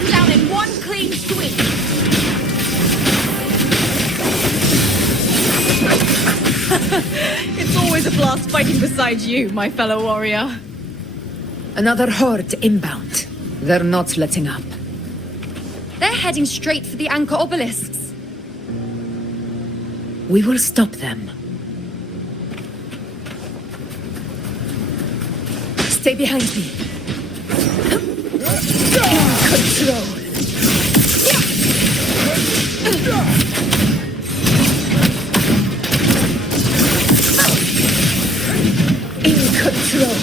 them down in one clean sweep. It's always a blast fighting beside you, my fellow warrior. Another horde inbound. They're not letting up. They're heading straight for the anchor obelisks. We will stop them. Stay behind me. In control. In control.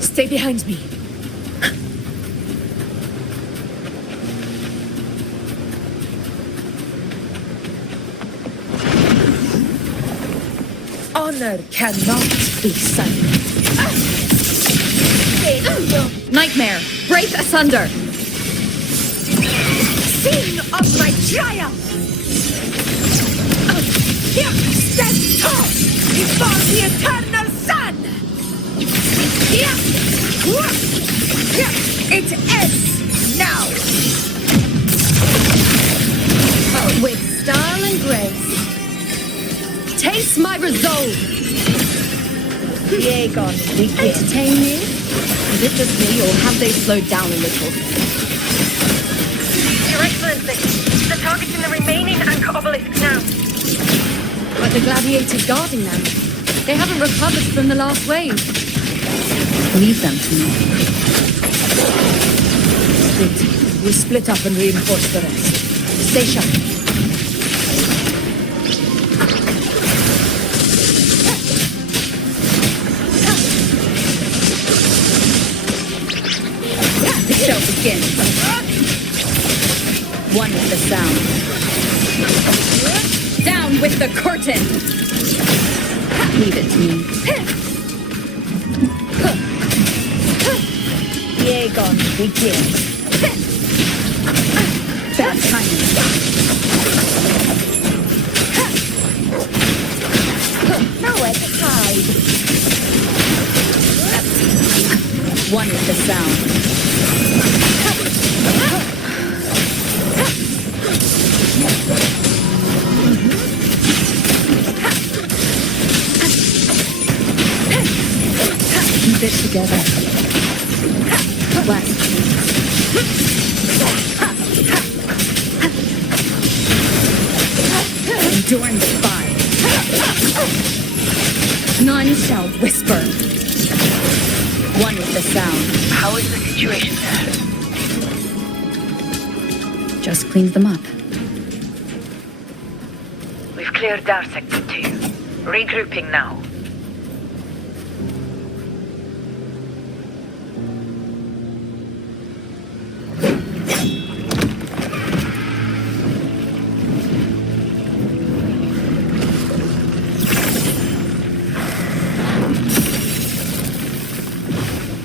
Stay behind me. Honor cannot be silent. Nightmare, break asunder. Scene of my triumph! Here, stand tall before the eternal sun! It ends now! With style and grace. Taste my resolve. Diego, Entertain me? Is it just me, or have they slowed down a little? Your Excellency, they're targeting the remaining anchor obelisks now. But the gladiators guarding them. They haven't recovered from the last wave. Leave them to me. Good. We'll split up and reinforce the rest. Stay sharp. The show begins. One with the sound. Down with the curtain! Leave it to me. Diego, begin. Bad timing. Nowhere to hide. One with the sound. Keep it together. Last enduring the fire. None shall whisper. One with the sound. How is the situation there? Just cleaned them up. We've cleared our sector 2. Regrouping now.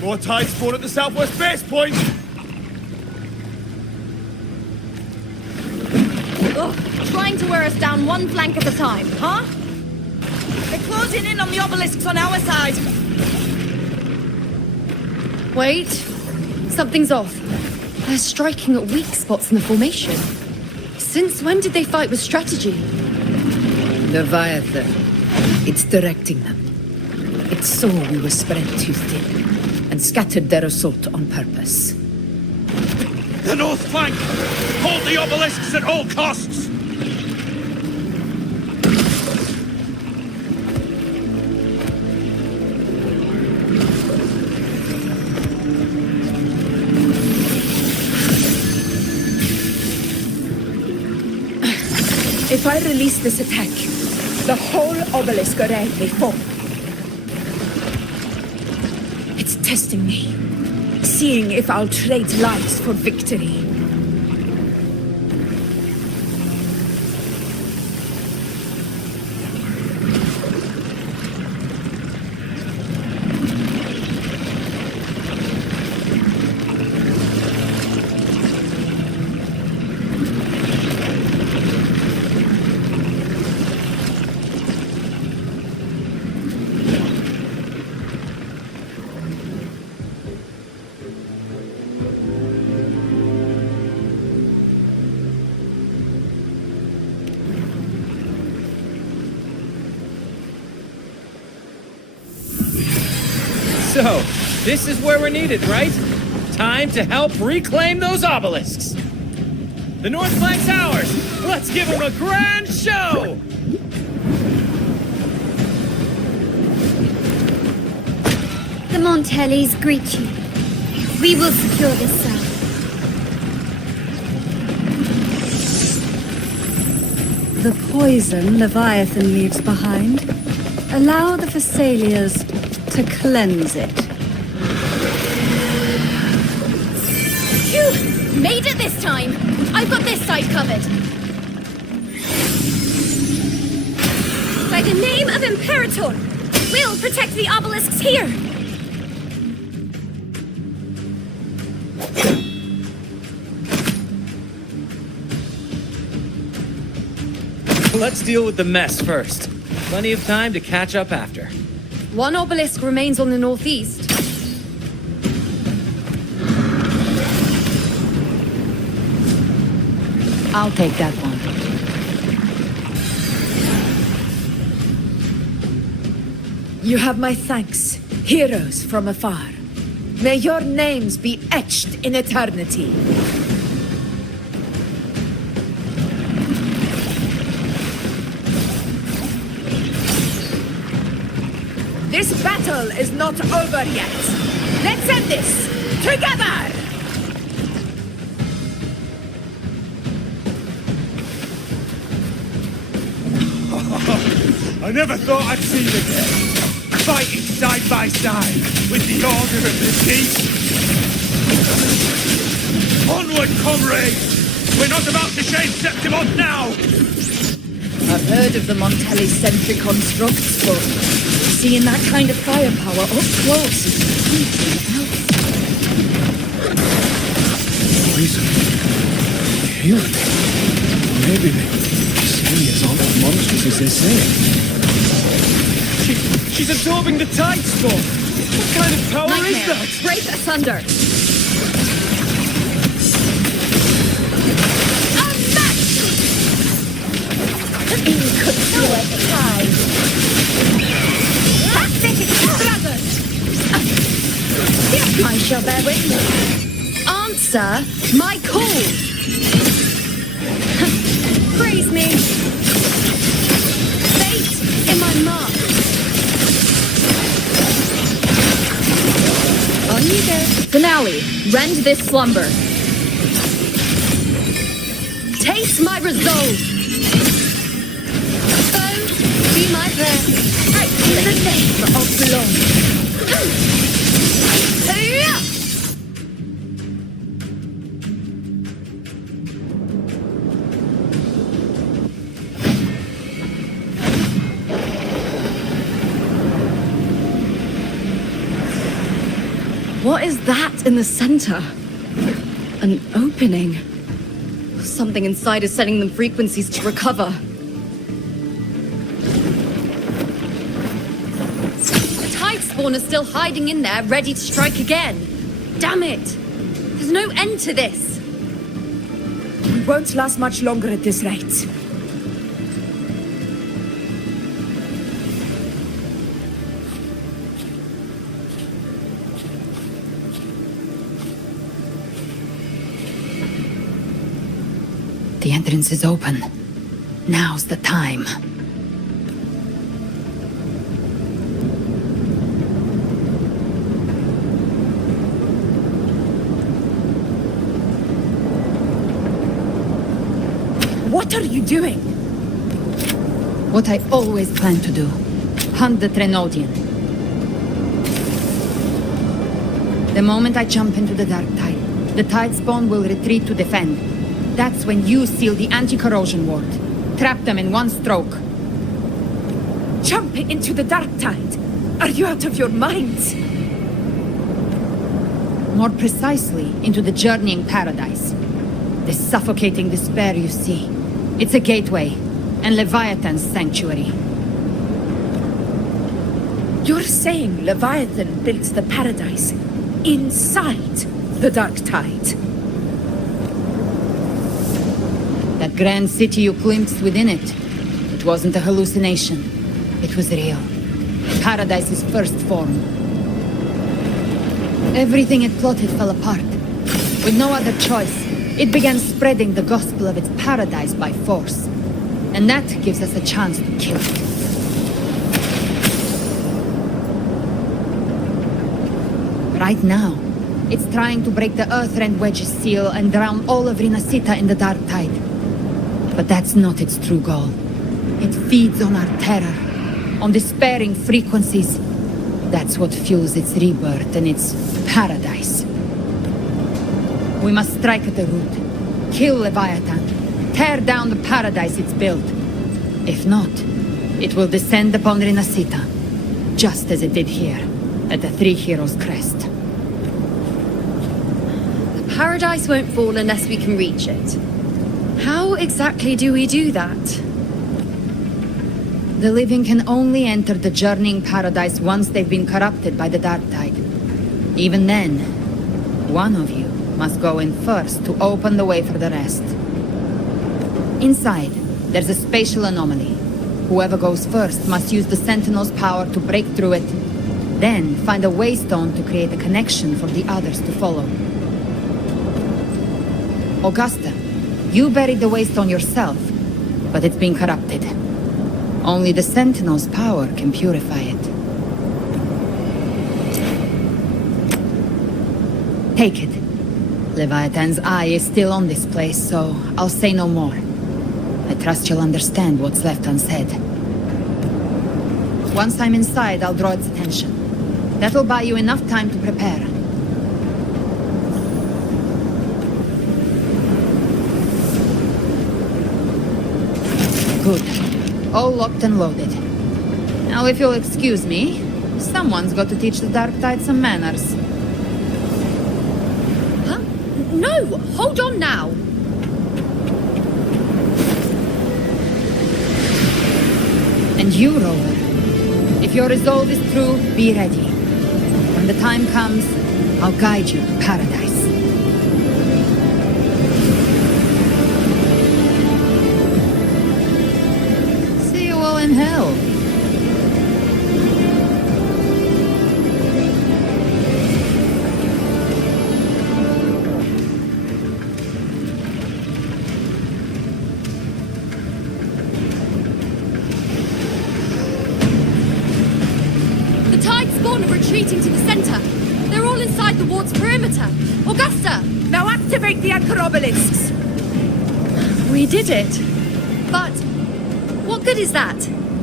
More tide spawn at the southwest base point! Ugh, trying to wear us down one flank at a time, huh? They're closing in on the obelisks on our side. Wait. Something's off. They're striking at weak spots in the formation. Since when did they fight with strategy? Leviathan. It's directing them. It saw we were spread too thin and scattered their assault on purpose. The north flank! Hold the obelisks at all costs! If I release this attack, the whole obelisk array may fall. It's testing me, seeing if I'll trade lives for victory. So, this is where we're needed, right? Time to help reclaim those obelisks. The North Flank's ours. Let's give them a grand show! The Montellis greet you. We will secure this cell. The poison Leviathan leaves behind, allow the Thessalians to cleanse it. Phew! Made it this time! I've got this side covered. By the name of Imperator, we'll protect the obelisks here. Let's deal with the mess first. Plenty of time to catch up after. One obelisk remains on the northeast. I'll take that one. You have my thanks, heroes from afar. May your names be etched in eternity. This battle is not over yet. Let's end this together! I never thought I'd see them again. Fighting side by side with the Order of the Deep. Onward, comrades! We're not about to shade Septimon now! I've heard of the Montelli-centric constructs, but seeing that kind of firepower up close is something else. Poison. Healing. Maybe the Thessalians aren't as monstrous as they say. She's absorbing the tide spawn! What kind of power is Nightmare. that? Break asunder. Inconsistent tide. I shall bear witness. Answer my call! Praise me. Fate in my mark. On you go. Finale. Rend this slumber. Taste my resolve. Foe, be my prayer. In the name of love. What is that in the center? An opening. Something inside is sending them frequencies to recover. The tide spawn is still hiding in there, ready to strike again. Damn it! There's no end to this. We won't last much longer at this rate. The entrance is open. Now's the time. What are you doing? What I always planned to do. Hunt the Trenodian. The moment I jump into the dark tide, the tide spawn will retreat to defend. That's when you seal the anti-corrosion ward. Trap them in one stroke. Jump into the dark tide? Are you out of your mind? More precisely, into the journeying paradise. The suffocating despair you see. It's a gateway, and Leviathan's sanctuary. You're saying Leviathan built the paradise inside the dark tide? That grand city you glimpsed within it, it wasn't a hallucination. It was real. Paradise's first form. Everything it plotted fell apart. With no other choice, it began spreading the gospel of its paradise by force. And that gives us a chance to kill it. Right now, it's trying to break the Earthrend Wedge's seal and drown all of Rinasita in the Dark Tide. But that's not its true goal. It feeds on our terror, on despairing frequencies. That's what fuels its rebirth and its paradise. We must strike at the root, kill Leviathan, tear down the paradise it's built. If not, it will descend upon Rinasita, just as it did here, at the Three Heroes' Crest. The paradise won't fall unless we can reach it. How exactly do we do that? The living can only enter the journeying paradise once they've been corrupted by the Dark Tide. Even then, one of you must go in first to open the way for the rest. Inside, there's a spatial anomaly. Whoever goes first must use the Sentinel's power to break through it, then find a waystone to create a connection for the others to follow. Augusta, you buried the waystone yourself, but it's been corrupted. Only the Sentinel's power can purify it. Take it. Leviathan's eye is still on this place, so I'll say no more. I trust you'll understand what's left unsaid. Once I'm inside, I'll draw its attention. That'll buy you enough time to prepare. Good. All locked and loaded. Now, if you'll excuse me, someone's got to teach the Dark Tide some manners. Huh? No! Hold on now! And you, Rover. If your resolve is true, be ready. When the time comes, I'll guide you to paradise. See you all in hell. The tide spawn are retreating to the center. They're all inside the ward's perimeter. Augusta! Now activate the anchor obelisks! We did it. But what good is that?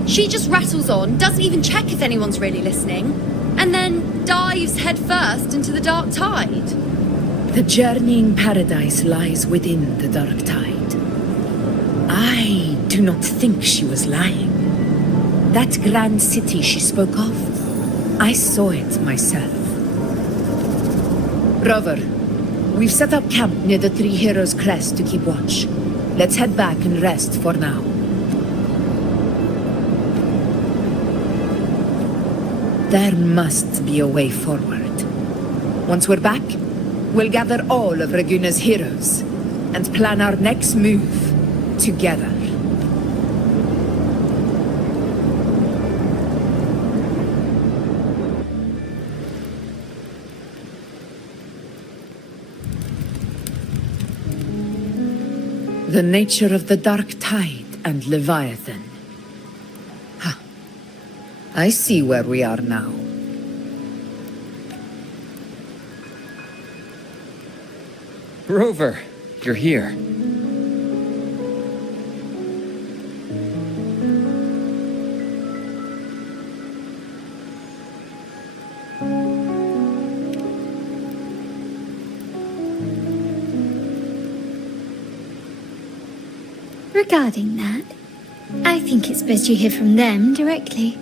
She just rattles on, doesn't even check if anyone's really listening, and then dives headfirst into the dark tide. The journeying paradise lies within the dark tide. I do not think she was lying. That grand city she spoke of, I saw it myself. Rover, we've set up camp near the Three Heroes' Crest to keep watch. Let's head back and rest for now. There must be a way forward. Once we're back, we'll gather all of Raguna's heroes and plan our next move together. The nature of the Dark Tide and Leviathan. Ha! I see where we are now. Rover, you're here. Regarding that, I think it's best you hear from them directly.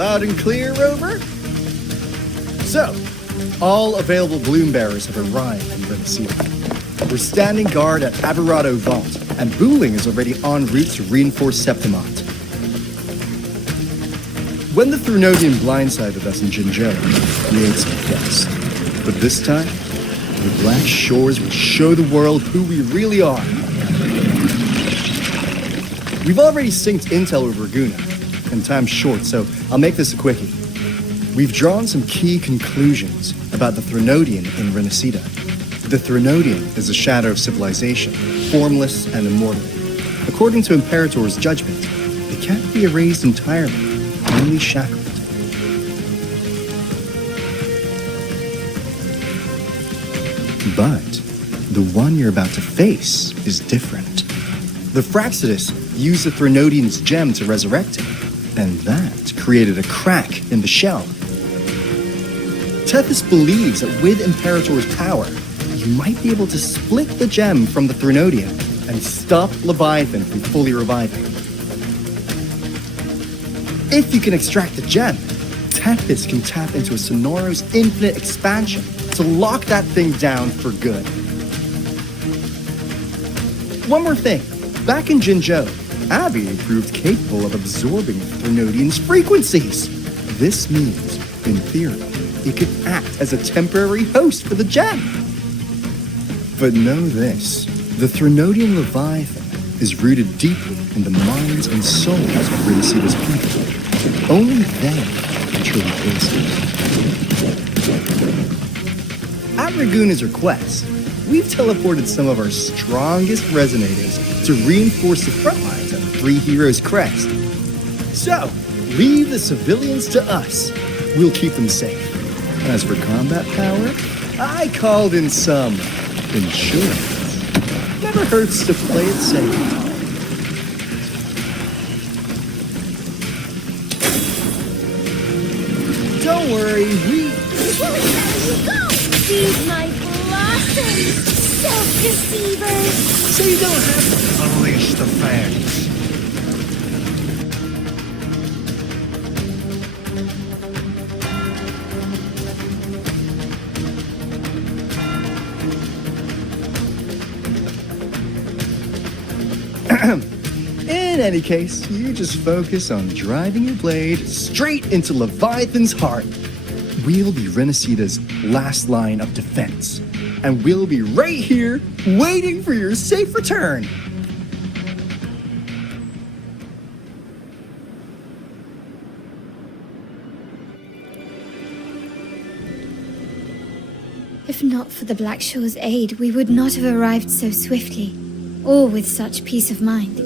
Loud and clear, Rover? So, all available bloom bearers have arrived in Renaissida. We're standing guard at Aberrado Vault, and Booling is already en route to reinforce Septimont. When the Thrunodian blindsided us in Jinzhou, we ate some dust. But this time, the Black Shores will show the world who we really are. We've already synced intel with Raguna, and time's short, so I'll make this a quickie. We've drawn some key conclusions about the Thrunodian in Renaissida. The Thrunodian is a shadow of civilization, formless and immortal. According to Imperator's judgment, it can't be erased entirely, only shackled. But the one you're about to face is different. The Fraxidus used the Thrunodian's gem to resurrect him, and that created a crack in the shell. Tethys believes that with Imperator's power, you might be able to split the gem from the Thrunodian and stop Leviathan from fully reviving. If you can extract the gem, Tethys can tap into a Sonoro's infinite expansion to lock that thing down for good. One more thing. Back in Jinzhou, Abby proved capable of absorbing Thrunodian's frequencies. This means, in theory, it could act as a temporary host for the gem. But know this, the Thrunodian Leviathan is rooted deeply in the minds and souls of Renassida's people. Only they can truly taste it. At Raguna's request, we've teleported some of our strongest resonators to reinforce the front lines of the Three Heroes Crest. So, leave the civilians to us. We'll keep them safe. As for combat power, I called in some insurance. Never hurts to play it safe. Don't worry, we... There you go! These my blossoms, self-deceivers! So you don't have to unleash the fangs. In any case, you just focus on driving your blade straight into Leviathan's heart. We'll be Renassida's last line of defense, and we'll be right here waiting for your safe return. If not for the Black Shore's aid, we would not have arrived so swiftly, or with such peace of mind.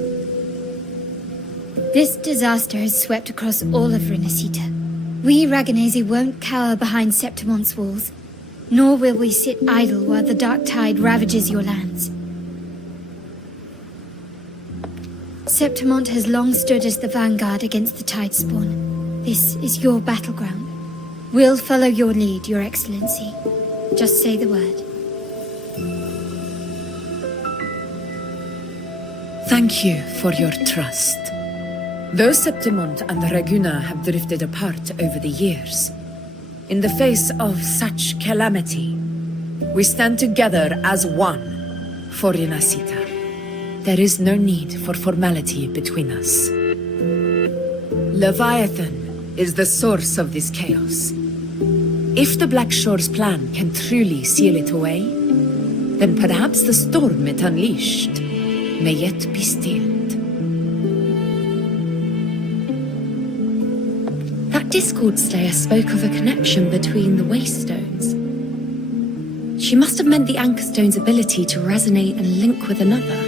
This disaster has swept across all of Renaissida. We Raganesi won't cower behind Septimont's walls, nor will we sit idle while the dark tide ravages your lands. Septimont has long stood as the vanguard against the tide spawn. This is your battleground. We'll follow your lead, Your Excellency. Just say the word. Thank you for your trust. Though Septimont and Raguna have drifted apart over the years, in the face of such calamity, we stand together as one for Renaissida. There is no need for formality between us. Leviathan is the source of this chaos. If the Black Shore's plan can truly seal it away, then perhaps the storm it unleashed may yet be stilled. That Discord Slayer spoke of a connection between the Waystones. She must have meant the Anchor Stone's ability to resonate and link with another.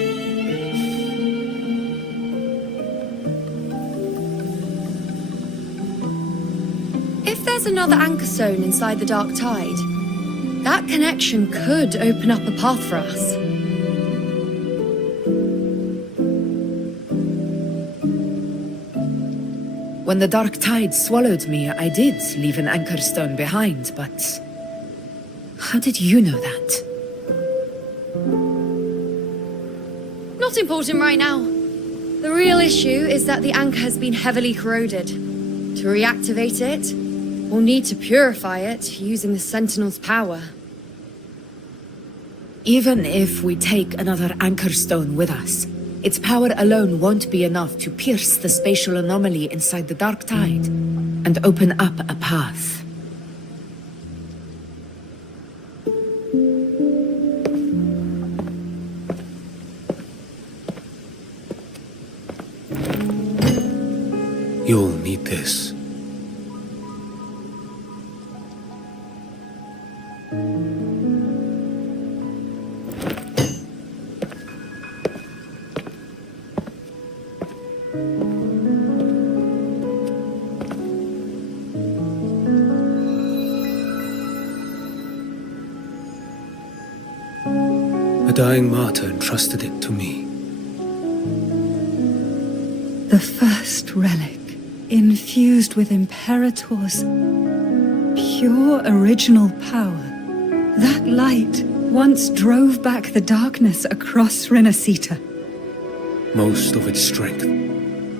If there's another Anchor Stone inside the Dark Tide, that connection could open up a path for us. When the dark tide swallowed me, I did leave an anchor stone behind, but... how did you know that? Not important right now. The real issue is that the anchor has been heavily corroded. To reactivate it, we'll need to purify it using the Sentinel's power. Even if we take another Anchor Stone with us, its power alone won't be enough to pierce the spatial anomaly inside the Dark Tide and open up a path. You'll need this. A dying martyr entrusted it to me. The first relic, infused with Imperator's pure original power. That light once drove back the darkness across Renacita. Most of its strength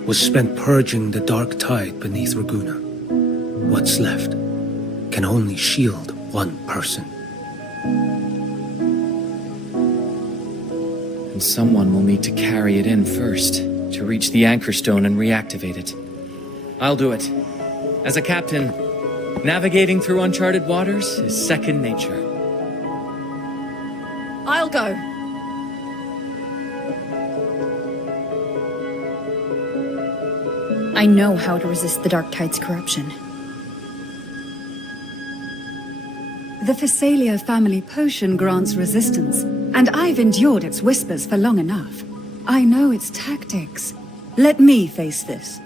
was spent purging the dark tide beneath Raguna. What's left can only shield one person. And someone will need to carry it in first, to reach the Anchor Stone and reactivate it. I'll do it. As a captain, navigating through uncharted waters is second nature. I'll go. I know how to resist the Dark Tide's corruption. The Phasalia family potion grants resistance, and I've endured its whispers for long enough. I know its tactics. Let me face this.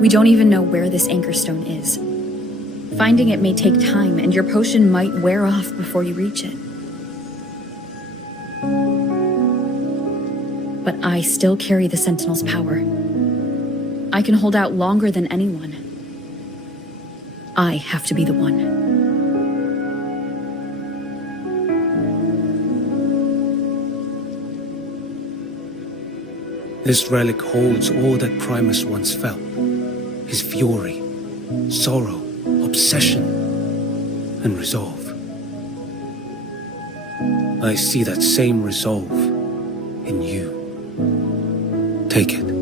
We don't even know where this Anchor Stone is. Finding it may take time, and your potion might wear off before you reach it. But I still carry the Sentinel's power. I can hold out longer than anyone. I have to be the one. This relic holds all that Primus once felt. His fury, sorrow, obsession, and resolve. I see that same resolve in you. Take it.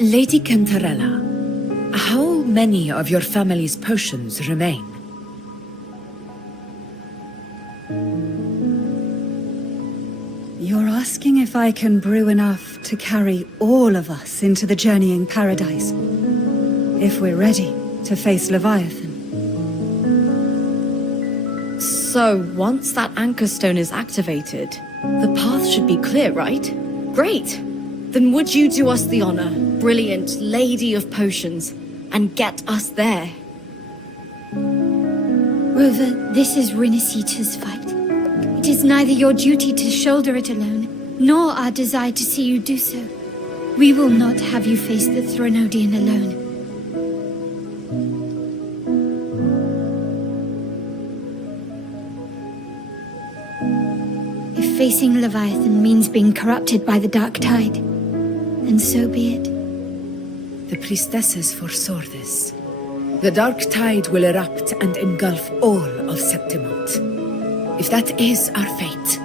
Lady Cantarella, how many of your family's potions remain? You're asking if I can brew enough to carry all of us into the journeying paradise. If we're ready to face Leviathan. So, once that Anchor Stone is activated, the path should be clear, right? Great! Then would you do us the honor, brilliant Lady of Potions, and get us there? Rover, this is Renacita's fight. It is neither your duty to shoulder it alone, nor our desire to see you do so. We will not have you face the Threnodian alone. If facing Leviathan means being corrupted by the Dark Tide, then so be it. The priestesses foresaw this. The Dark Tide will erupt and engulf all of Septimont. If that is our fate,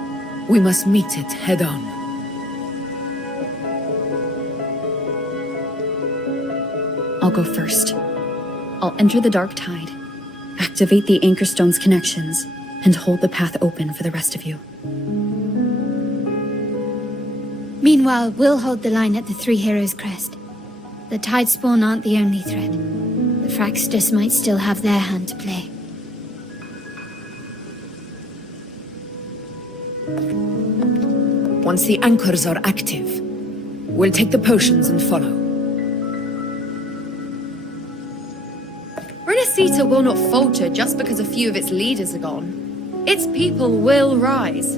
we must meet it head-on. I'll go first. I'll enter the Dark Tide, activate the Anchor Stone's connections, and hold the path open for the rest of you. Meanwhile, we'll hold the line at the Three Heroes Crest. The Tidespawn aren't the only threat. The Fraxters might still have their hand to play. Once the anchors are active, we'll take the potions and follow. Resita will not falter just because a few of its leaders are gone. Its people will rise.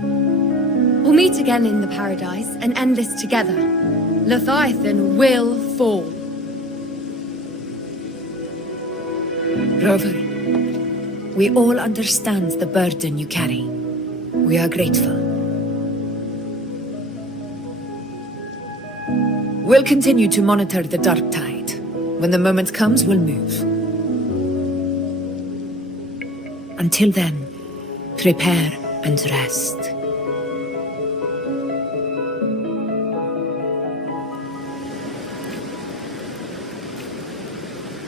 We'll meet again in the Paradise and end this together. Leviathan will fall. Rover, we all understand the burden you carry. We are grateful. We'll continue to monitor the dark tide. When the moment comes, we'll move. Until then, prepare and rest.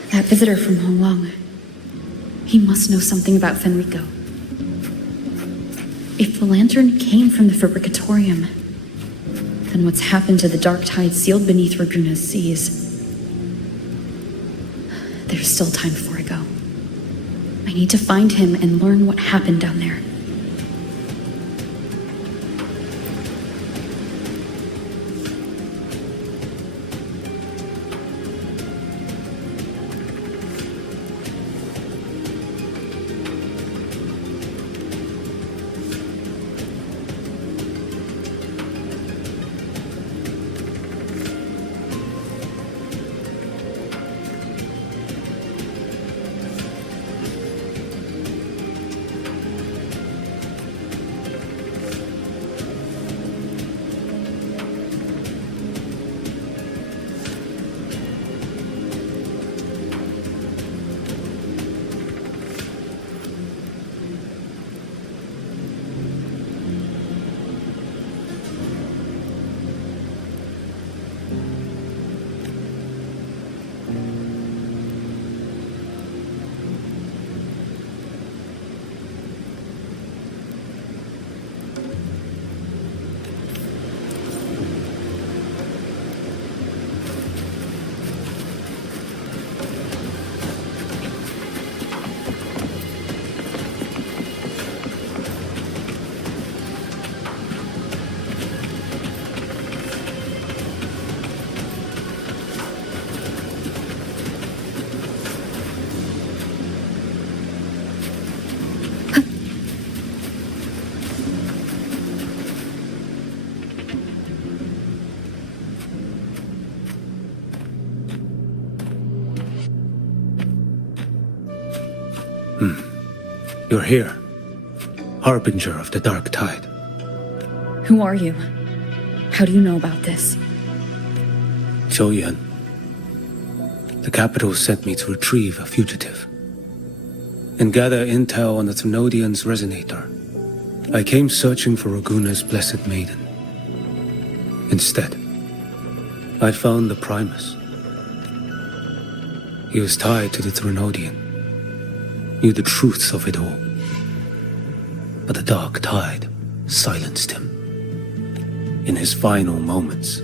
That visitor from Honglong. He must know something about Fenrico. If the lantern came from the Fabricatorium, then what's happened to the dark tide sealed beneath Raguna's seas? There's still time before I go. I need to find him and learn what happened down there. You're here, harbinger of the dark tide. Who are you? How do you know about this? Zhou. The capital sent me to retrieve a fugitive and gather intel on the Thrunodian's resonator. I came searching for Raguna's blessed maiden. Instead, I found the Primus. He was tied to the Thrunodian, knew the truths of it all. But the dark tide silenced him. In his final moments,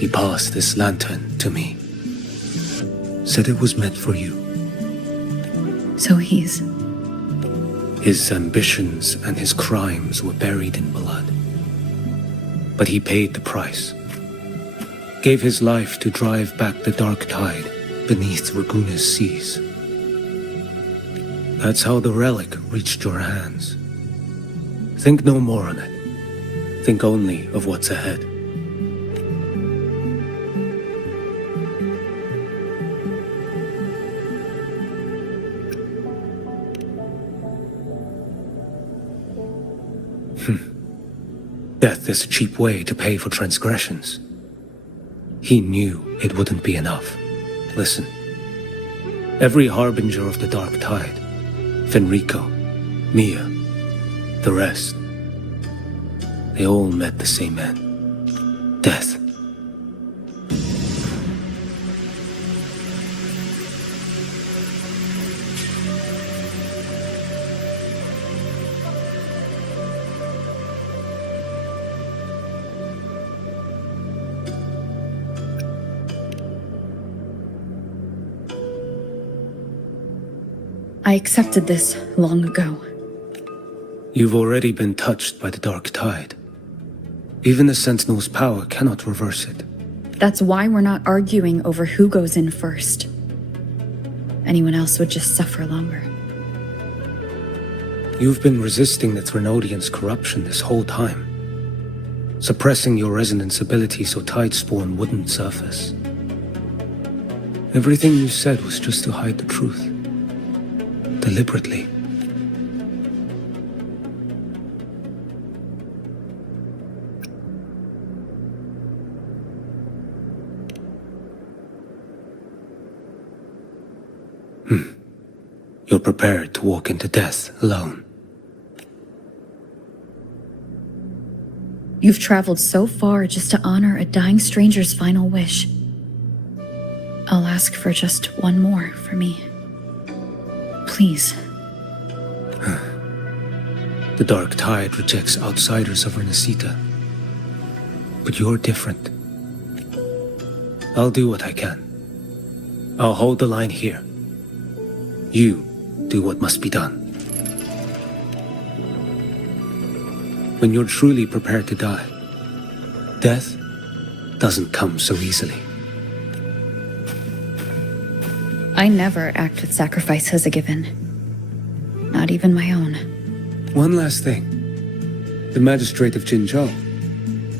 he passed this lantern to me. Said it was meant for you. So he's... His ambitions and his crimes were buried in blood. But he paid the price. Gave his life to drive back the dark tide beneath Raguna's seas. That's how the relic reached your hands. Think no more on it. Think only of what's ahead. Death is a cheap way to pay for transgressions. He knew it wouldn't be enough. Listen. Every harbinger of the dark tide, Fenrico, Mia, the rest, they all met the same end. Death. I accepted this long ago. You've already been touched by the dark tide. Even the Sentinel's power cannot reverse it. That's why we're not arguing over who goes in first. Anyone else would just suffer longer. You've been resisting the Threnodians' corruption this whole time, suppressing your resonance ability so Tidespawn wouldn't surface. Everything you said was just to hide the truth. Deliberately. You're prepared to walk into death alone. You've traveled so far just to honor a dying stranger's final wish. I'll ask for just one more for me. Please. The Dark Tide rejects outsiders of Renesita. But you're different. I'll do what I can. I'll hold the line here. You do what must be done. When you're truly prepared to die, death doesn't come so easily. I never act with sacrifice as a given. Not even my own. One last thing. The magistrate of Jinzhou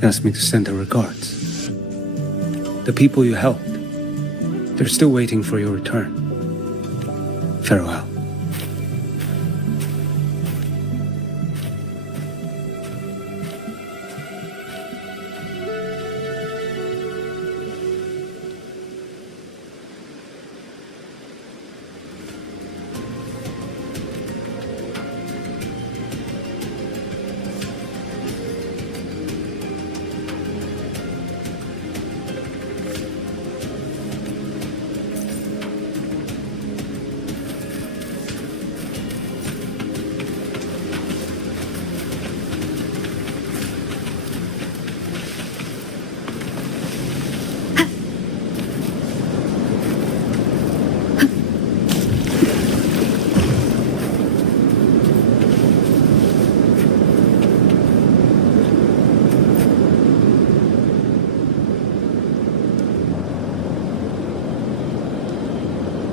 asked me to send her regards. The people you helped, they're still waiting for your return. Farewell.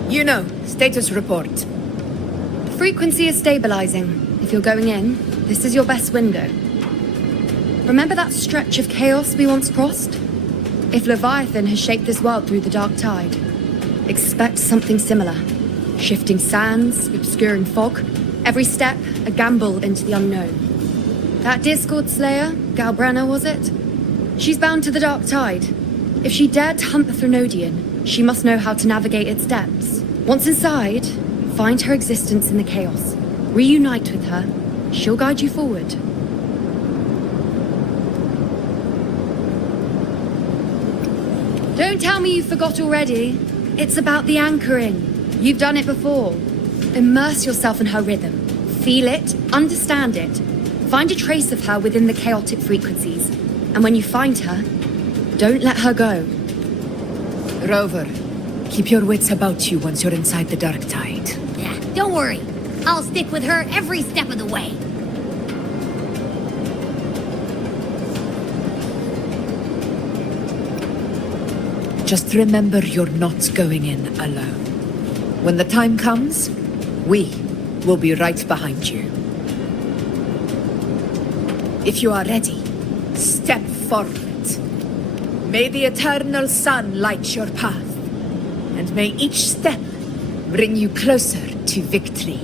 You know, status report. Frequency is stabilizing. If you're going in, this is your best window. Remember that stretch of chaos we once crossed? If Leviathan has shaped this world through the Dark Tide, expect something similar. Shifting sands, obscuring fog, every step a gamble into the unknown. That Discord Slayer, Galbrenna was it? She's bound to the Dark Tide. If she dared to hunt the Threnodian, she must know how to navigate its depths. Once inside, find her existence in the chaos. Reunite with her. She'll guide you forward. Don't tell me you forgot already. It's about the anchoring. You've done it before. Immerse yourself in her rhythm. Feel it, understand it. Find a trace of her within the chaotic frequencies. And when you find her, don't let her go. Rover, keep your wits about you once you're inside the Dark Tide. Yeah, don't worry. I'll stick with her every step of the way. Just remember you're not going in alone. When the time comes, we will be right behind you. If you are ready, step forward. May the eternal sun light your path, and may each step bring you closer to victory.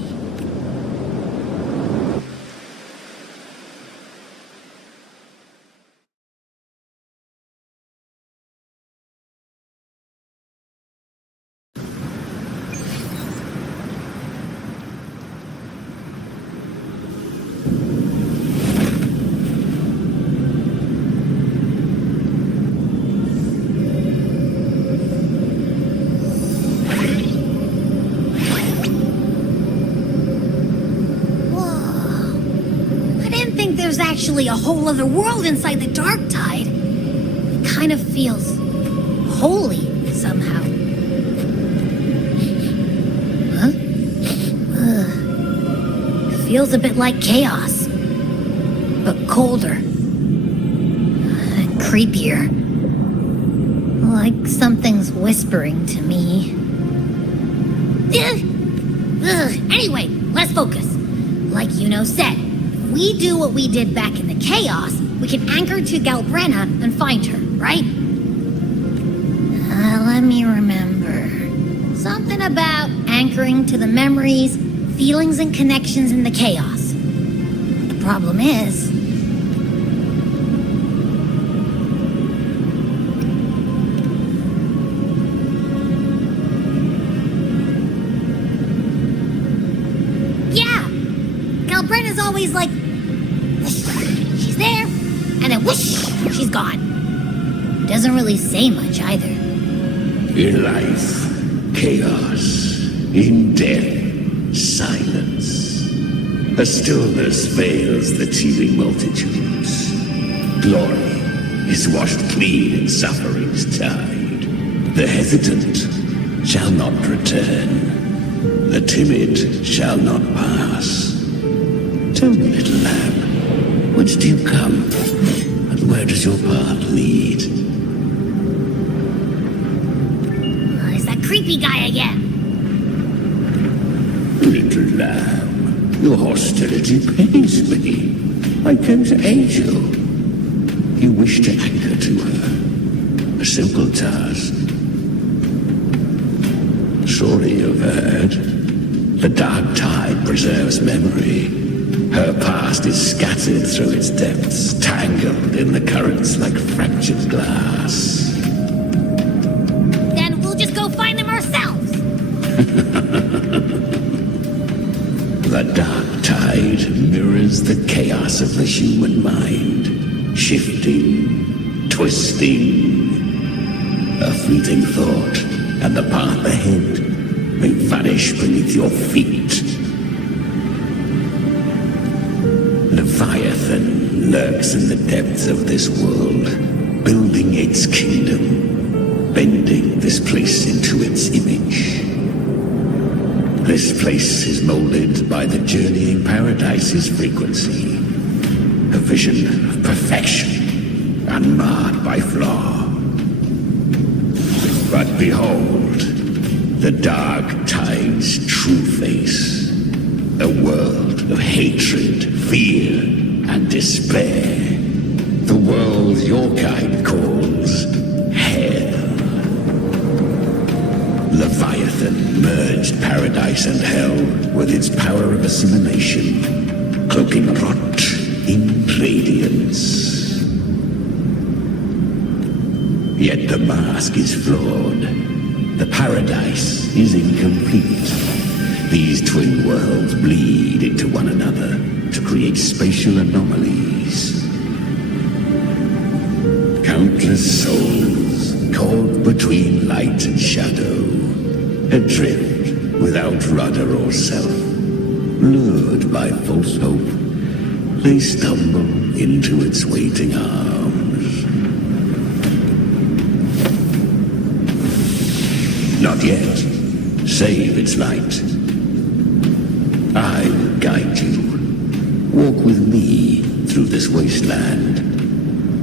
There's actually a whole other world inside the Dark Tide. It kind of feels holy somehow. Huh? Feels a bit like chaos, but colder and creepier. Like something's whispering to me. Anyway, let's focus. Like Yuno said, if we do what we did back in the chaos, we can anchor to Galbrenna and find her, right? Let me remember. Something about anchoring to the memories, feelings, and connections in the chaos. The problem is... Galbrenna's always like, whoosh, she's there, and then whoosh, she's gone. Doesn't really say much either. In life, chaos. In death, silence. A stillness veils the teeming multitudes. Glory is washed clean in suffering's tide. The hesitant shall not return. The timid shall not pass. Tell me, little lamb, whence do you come, and where does your path lead? It's that creepy guy again. Little lamb, your hostility pains me. I came to aid you. You wish to anchor to her. A simple task. Surely you've heard. The dark tide preserves memory. Her past is scattered through its depths, tangled in the currents like fractured glass. Then we'll just go find them ourselves. The dark tide mirrors the chaos of the human mind, shifting, twisting. A fleeting thought, and the path ahead may vanish beneath your feet. Leviathan lurks in the depths of this world, building its kingdom, bending this place into its image. This place is molded by the journeying paradise's frequency, a vision of perfection, unmarred by flaw. But behold, the dark tide's true face, a world of hatred, fear, and despair. The world your kind calls hell. Leviathan merged paradise and hell with its power of assimilation, cloaking rot in radiance. Yet the mask is flawed. The paradise is incomplete. These twin worlds bleed into one another to create spatial anomalies. Countless souls caught between light and shadow, adrift without rudder or self, lured by false hope, they stumble into its waiting arms. Not yet. Save its light. I will guide you. Walk with me through this wasteland.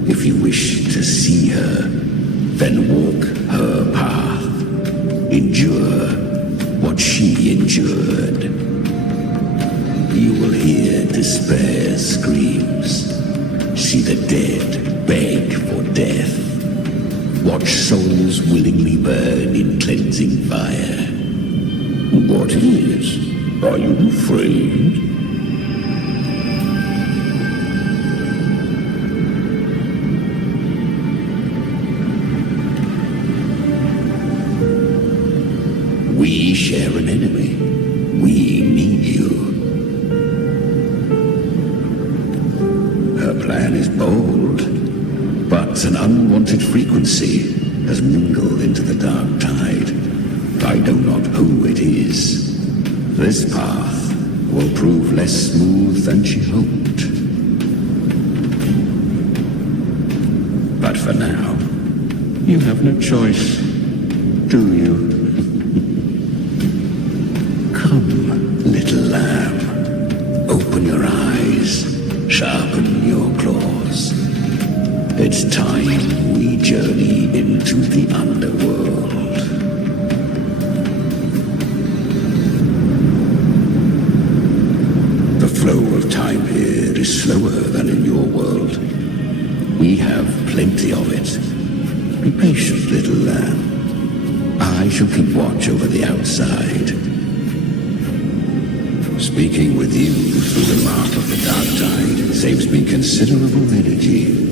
If you wish to see her, then walk her path. Endure what she endured. You will hear despair's screams. See the dead beg for death. Watch souls willingly burn in cleansing fire. What is? Are you afraid? We share an enemy. We need you. Her plan is bold, but an unwanted frequency has mingled into the dark tide. I know not who it is. This path will prove less smooth than she hoped. But for now, you have no choice, do you? Come, little lamb. Open your eyes. Sharpen your claws. It's time we journey into the underworld. The flow of time here is slower than in your world. We have plenty of it. Be patient, little lamb. I shall keep watch over the outside. Speaking with you through the mark of the dark tide saves me considerable energy.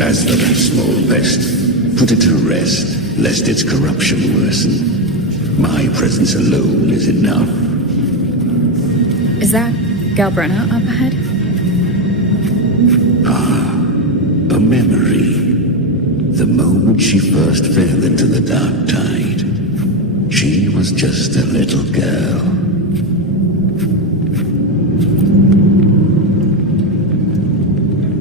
As for that small pest, put it to rest, lest its corruption worsen. My presence alone is enough. Is that Galbrenna up ahead? A memory. The moment she first fell into the dark tide, she was just a little girl.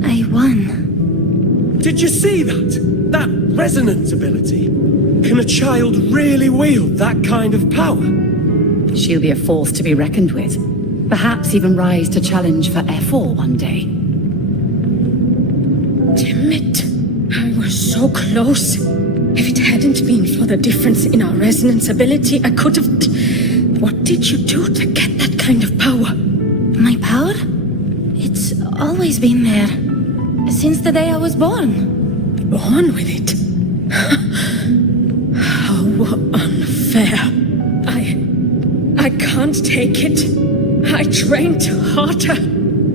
I won. Did you see that? That resonance ability? Can a child really wield that kind of power? She'll be a force to be reckoned with. Perhaps even rise to challenge for F4 one day. Damn it. I was so close. If it hadn't been for the difference in our resonance ability, I could have... What did you do to get that kind of power? My power? It's always been there. Since the day I was born. Born with it? How unfair. I can't take it. I trained harder,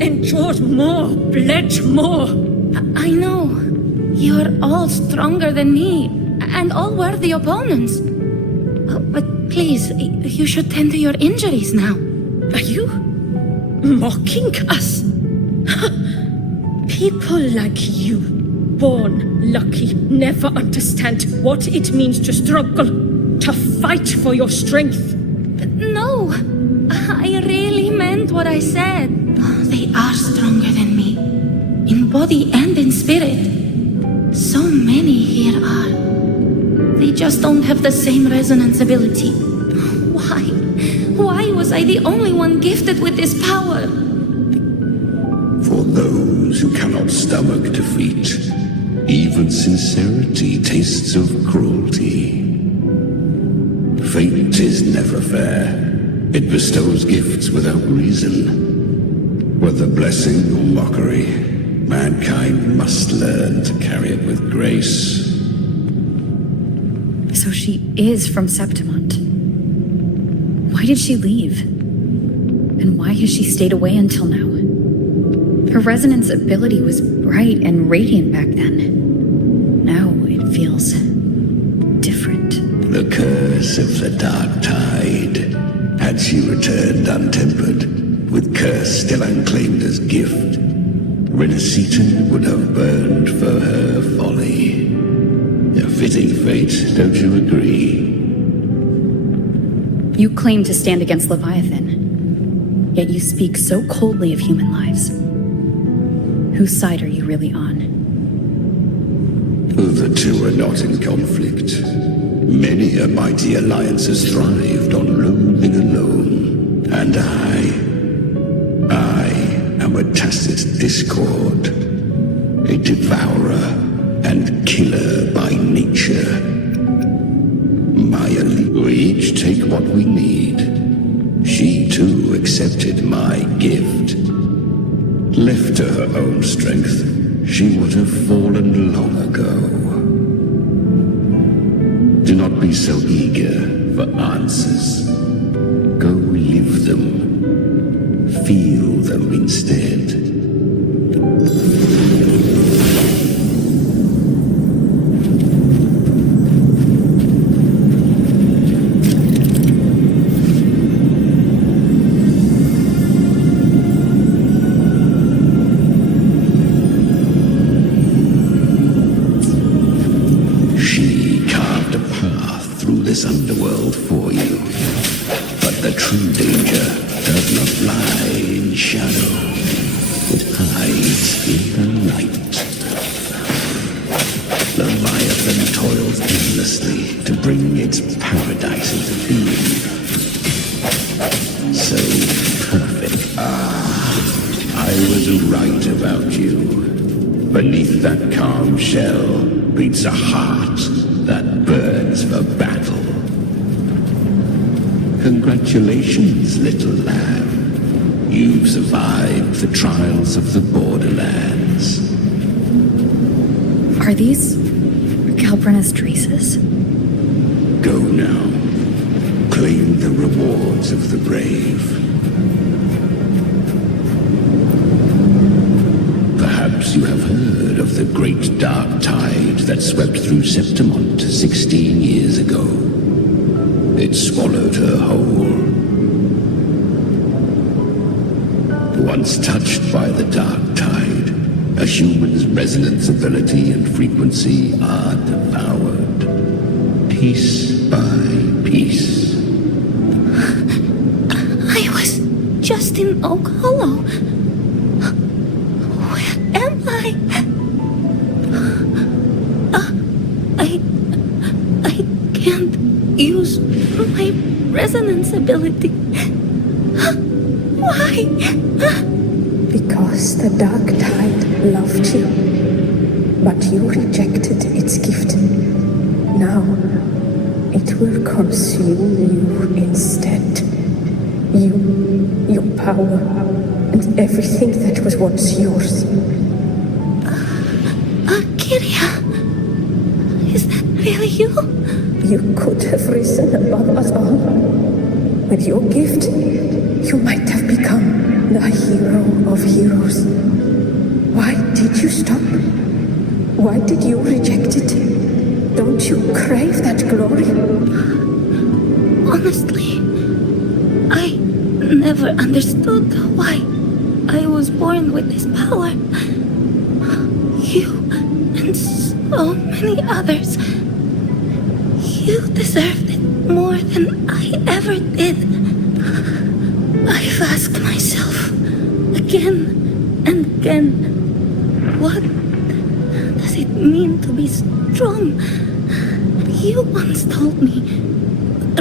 endured more, bled more. I know. You're all stronger than me, and all worthy opponents. Oh, but please, you should tend to your injuries now. Are you mocking us? People like you, born lucky, never understand what it means to struggle, to fight for your strength. No, I really meant what I said. They are stronger than me, in body and in spirit. So many here are. They just don't have the same resonance ability. Why? Why was I the only one gifted with this power? For those who cannot stomach defeat, even sincerity tastes of cruelty. Fate is never fair. It bestows gifts without reason. Whether blessing or mockery, mankind must learn to carry it with grace. So she is from Septimont. Why did she leave? And why has she stayed away until now? Her resonance ability was bright and radiant back then. Now it feels different. The curse of the dark tide. Had she returned untempered, with curse still unclaimed as gift, Renacita would have burned for her folly. A fitting fate, don't you agree? You claim to stand against Leviathan, yet you speak so coldly of human lives. Whose side are you really on? The two are not in conflict. Many a mighty alliance has thrived on loathing alone. And I am a tacit discord, a devourer and killer by nature. We each take what we need. She too accepted my gift. Left to her own strength, she would have fallen long ago. Do not be so eager for answers. Go live them. Feel them instead. Underworld for you. But the true danger does not lie in shadow. It hides in the light. Leviathan toils endlessly to bring its paradise into being. So perfect. I was right about you. Beneath that calm shell beats a heart that burns for battle. Congratulations, little lamb. You've survived the trials of the borderlands. Are these Galbrenna's traces? Go now. Claim the rewards of the brave. Perhaps you have heard of the great dark tide that swept through Septimont 16 years ago. It swallowed her whole. Once touched by the dark tide, a human's resonance ability and frequency are devoured, piece by piece. I was just in Oak Hollow. Where am I? I can't use my resonance ability. Why? Because the dark tide loved you, but you rejected its gift. Now, it will consume you instead. You, your power, and everything that was once yours. Kyria, is that really you? You could have risen above us all. With your gift, you might have become the hero of heroes. Why did you stop? Why did you reject it? Don't you crave that glory? Honestly, I never understood why I was born with this power. You and so many others. You deserved it more than I ever did. I've asked myself again and again, what does it mean to be strong? You once told me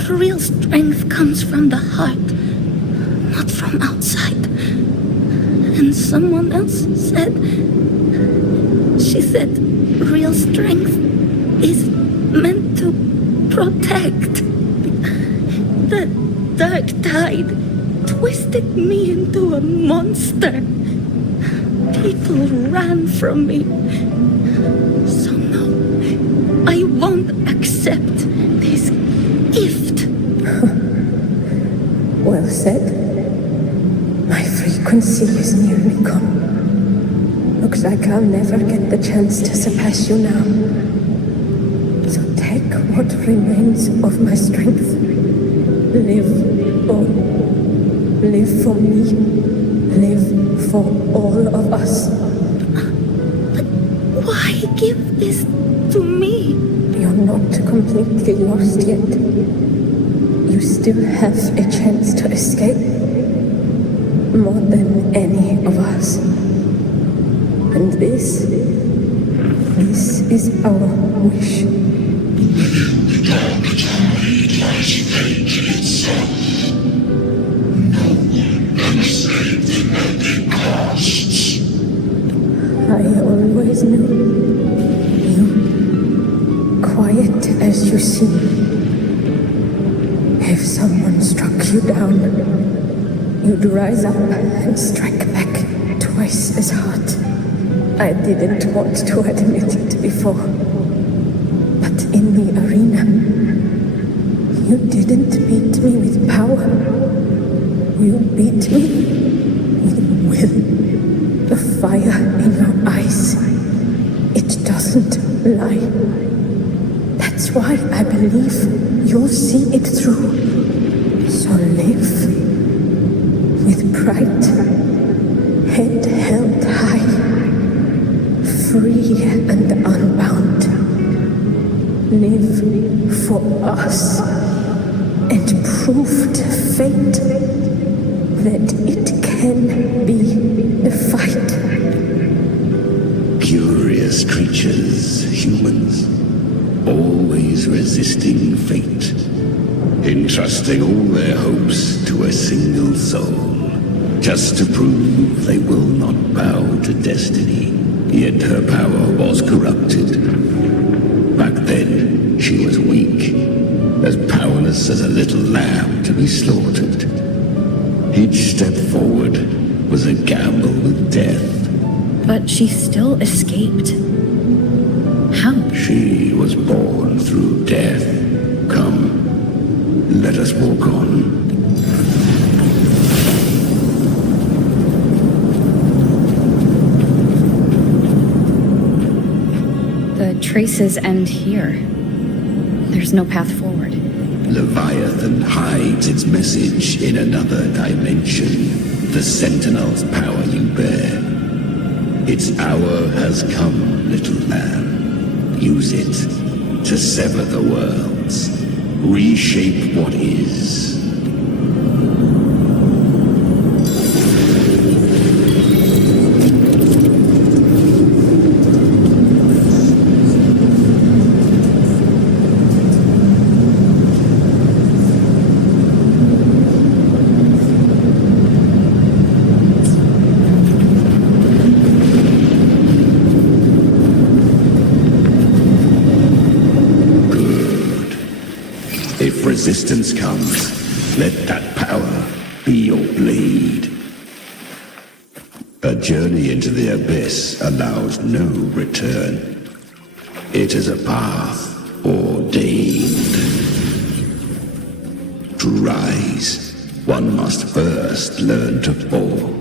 real strength comes from the heart, not from outside. And someone else said, she said, real strength is meant to protect. The dark tide twisted me into a monster. People ran from me. So no, I won't accept this gift. Well said. My frequency is nearly gone. Looks like I'll never get the chance to surpass you now. So take what remains of my strength. Live on. Live for me. Live for all of us. But why give this to me? You're not completely lost yet. You still have a chance to escape. More than any of us. And this is our wish. Within the dark tide lies fate itself. No one can escape the net it casts. I always knew you, quiet as you seem. If someone struck you down, you'd rise up and strike back twice as hard. I didn't want to admit it before. But in the arena, you didn't beat me with power. You beat me with will. The fire in your eyes. It doesn't lie. That's why I believe you'll see it through. So live with pride, head held high, free and unbound. Live for us and prove to fate that it can be the fight. Curious creatures, humans, always resisting fate, entrusting all their hopes to a single soul, just to prove they will not bow to destiny, Yet her power was corrupted. Back then, she was weak, as powerless as a little lamb to be slaughtered. Each step forward was a gamble with death. But she still escaped. How? She was born through death. Come, let us walk on. The traces end here. There's no path forward. Leviathan hides its message in another dimension. The Sentinel's power you bear. Its hour has come, little lamb. Use it to sever the worlds. Reshape what is. If resistance comes, let that power be your blade. A journey into the abyss allows no return. It is a path ordained. To rise, one must first learn to fall.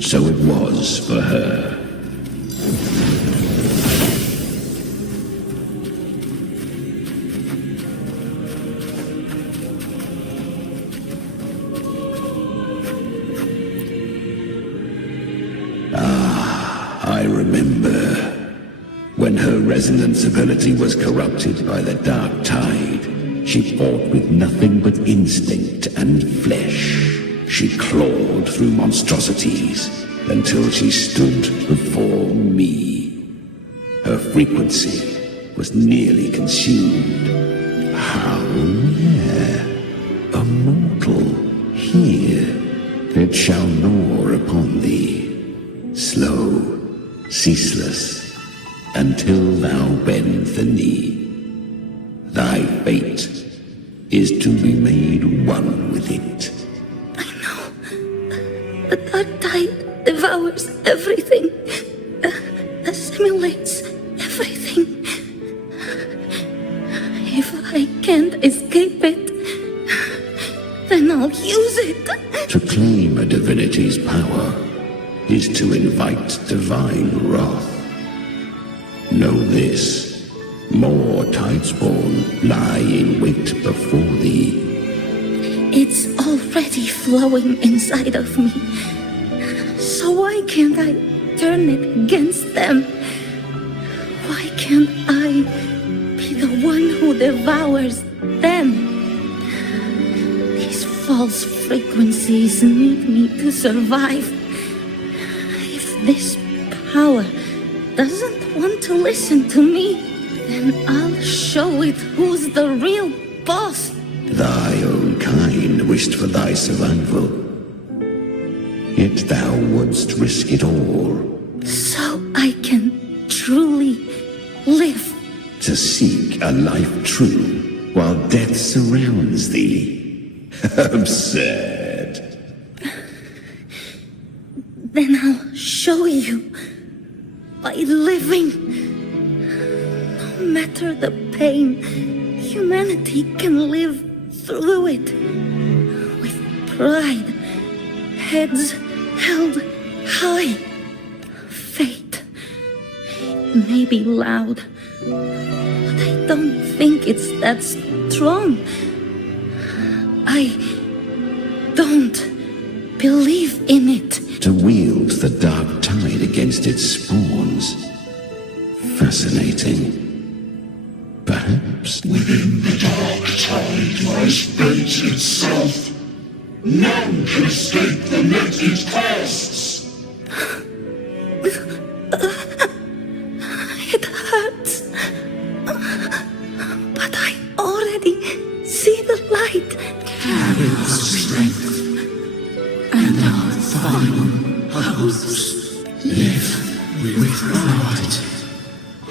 So it was for her. I remember when her resonance ability was corrupted by the dark tide. She fought with nothing but instinct and flesh. She clawed through monstrosities until she stood before me. Her frequency was nearly consumed. How rare! A mortal here. It shall gnaw upon thee. Slow, ceaseless, until thou bend the knee. Thy fate is to be made one with it. The dark tide devours everything, assimilates everything. If I can't escape it, then I'll use it. To claim a divinity's power is to invite divine wrath. Know this, more Tidespawn lie in wait before thee. It's already flowing inside of me. So why can't I turn it against them? Why can't I be the one who devours them? These false frequencies need me to survive. If this power doesn't want to listen to me, then I'll show it who's the real boss. Thy own kind wished for thy survival. Yet thou wouldst risk it all. So I can truly live. To seek a life true while death surrounds thee. Absurd. Then I'll show you by living. No matter the pain, humanity can live through it. With pride, heads held high. Fate, it may be loud, but I don't think it's that strong. I don't believe in it. To wield the dark tide against its spawns. Fascinating. Perhaps within the dark tide lies fate itself. None can escape the net it casts. It hurts. But I already see the light. Carry the strength, and our final house live with forward,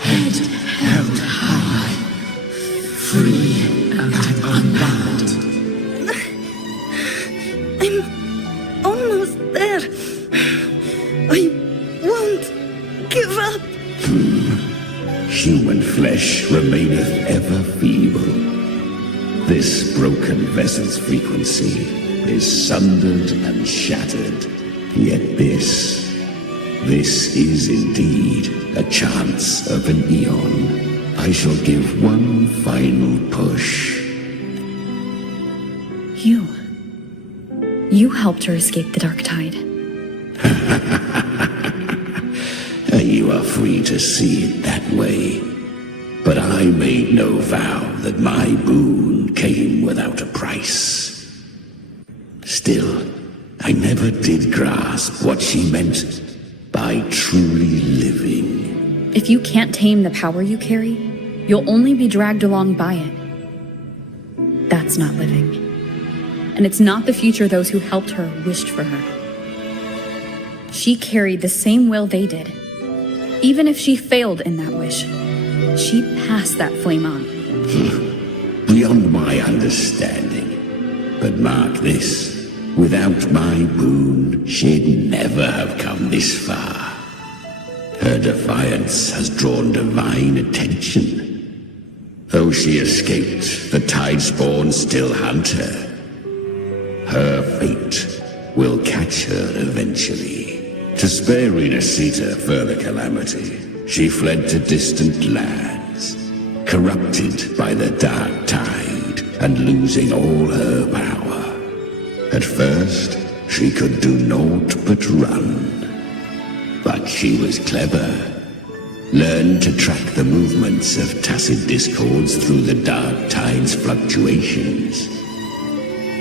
head held high, free and unbound. I'm almost there. I won't give up. Human flesh remaineth ever feeble. This broken vessel's frequency is sundered and shattered. Yet this is indeed a chance of an eon. I shall give one final push. You helped her escape the dark tide. You are free to see it that way. But I made no vow that my boon came without a price. Still, I never did grasp what she meant by truly living. If you can't tame the power you carry, you'll only be dragged along by it. That's not living. And it's not the future those who helped her wished for her. She carried the same will they did. Even if she failed in that wish, she passed that flame on. Beyond my understanding. But mark this. Without my boon, she'd never have come this far. Her defiance has drawn divine attention. Though she escaped, the Tidespawn still hunt her. Her fate will catch her eventually. To spare Renacita further calamity, she fled to distant lands, corrupted by the dark tide and losing all her power. At first, she could do naught but run. But she was clever. Learned to track the movements of tacit discords through the dark tide's fluctuations.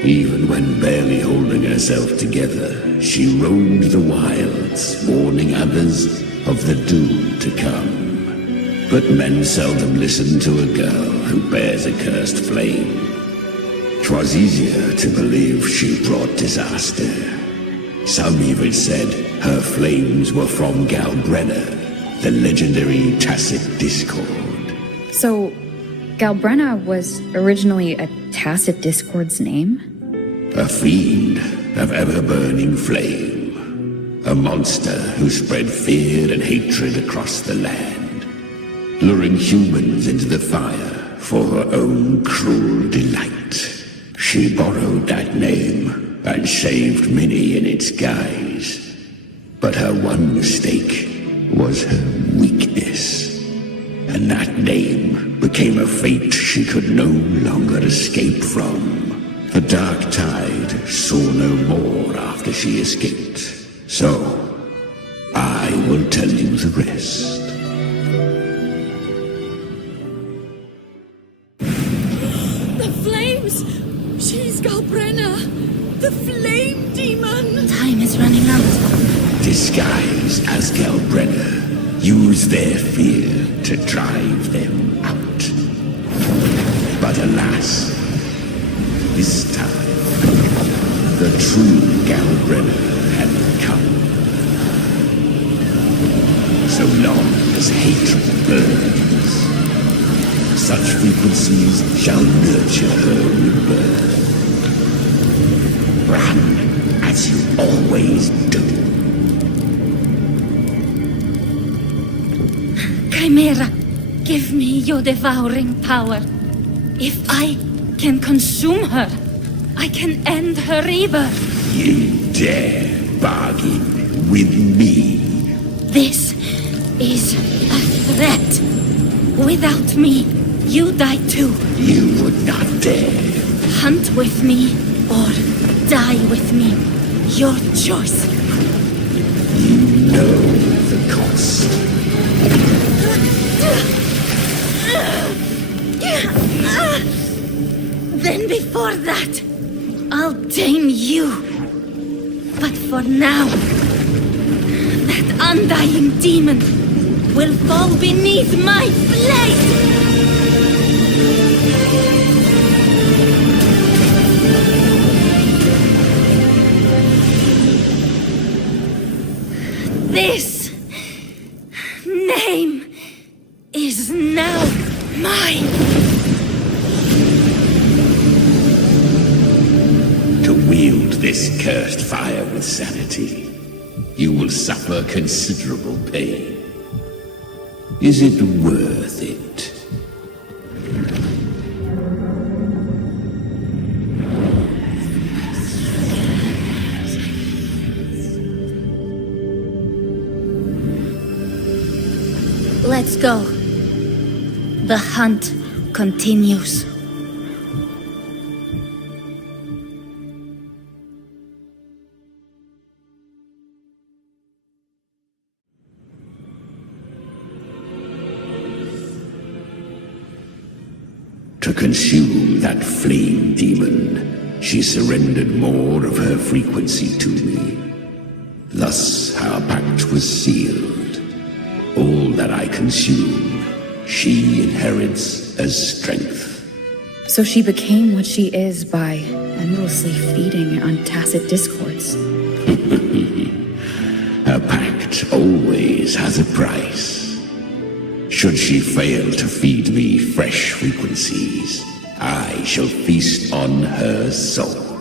Even when barely holding herself together, she roamed the wilds, warning others of the doom to come. But men seldom listen to a girl who bears a cursed flame. 'Twas easier to believe she brought disaster. Some even said her flames were from Galbrenna, the legendary tacit discord. So, Galbrenna was originally a tacit discord's name? A fiend of ever-burning flame. A monster who spread fear and hatred across the land, luring humans into the fire for her own cruel delight. She borrowed that name and saved many in its guise. But her one mistake was her weakness. And that name became a fate she could no longer escape from. The dark tide saw no more after she escaped. So, I will tell you the rest. The flames! She's Galbrenna! The flame demon! Time is running out. Disguised as Galbrenna, use their fear to drive them out. But alas, this time, the true Galbrenna had come. So long as hatred burns, such frequencies shall nurture her rebirth. Run as you always do. Chimera, give me your devouring power. If I can consume her, I can end her rebirth. You dare bargain with me? This is a threat. Without me, you die too. You would not dare. Hunt with me or die with me. Your choice. You know the cost. Then before that, I'll tame you. But for now, that undying demon will fall beneath my blade! wield this cursed fire with sanity, you will suffer considerable pain. Is it worth it? Let's go. The hunt continues. To consume that flame demon, she surrendered more of her frequency to me. Thus our pact was sealed. All that I consume, she inherits as strength. So she became what she is by endlessly feeding on tacit discords. A pact always has a price. Should she fail to feed me fresh frequencies, I shall feast on her soul,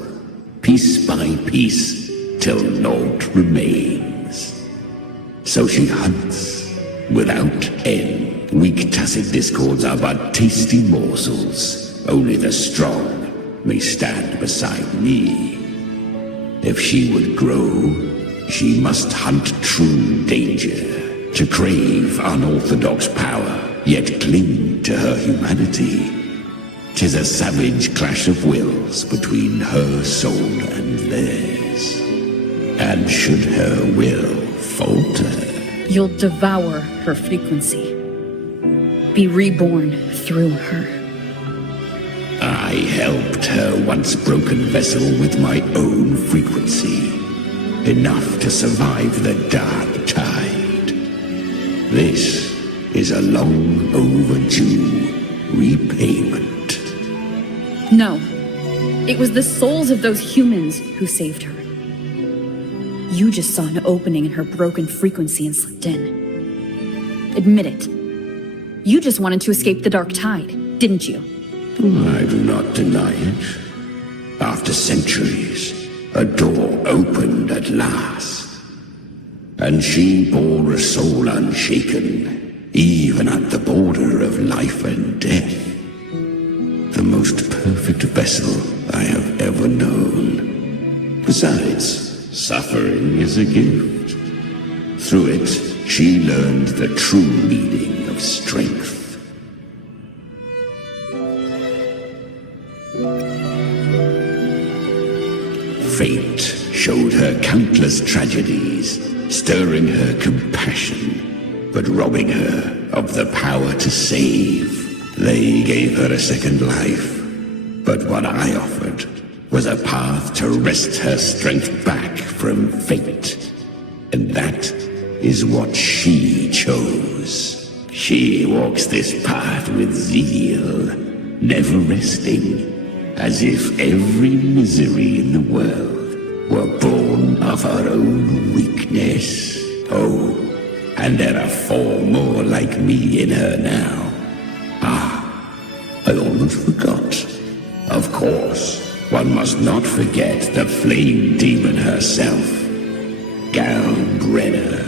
piece by piece, till naught remains. So she hunts without end. Weak tacit discords are but tasty morsels. Only the strong may stand beside me. If she would grow, she must hunt true danger. To crave unorthodox power, yet cling to her humanity. 'Tis a savage clash of wills between her soul and theirs. And should her will falter, You'll devour her frequency. Be reborn through her. I helped her once broken vessel with my own frequency. Enough to survive the dark tide. This is a long overdue repayment. No. It was the souls of those humans who saved her. You just saw an opening in her broken frequency and slipped in. Admit it. You just wanted to escape the dark tide, didn't you? I do not deny it. After centuries, a door opened at last. And she bore a soul unshaken, even at the border of life and death. The most perfect vessel I have ever known. Besides, suffering is a gift. Through it, she learned the true meaning of strength. Fate showed her countless tragedies, stirring her compassion, but robbing her of the power to save. They gave her a second life, but what I offered was a path to wrest her strength back from fate. And that is what she chose. She walks this path with zeal, never resting, as if every misery in the world were born of her own weakness. Oh, and there are 4 more like me in her now. I almost forgot. Of course, one must not forget the flame demon herself, Galbrenna.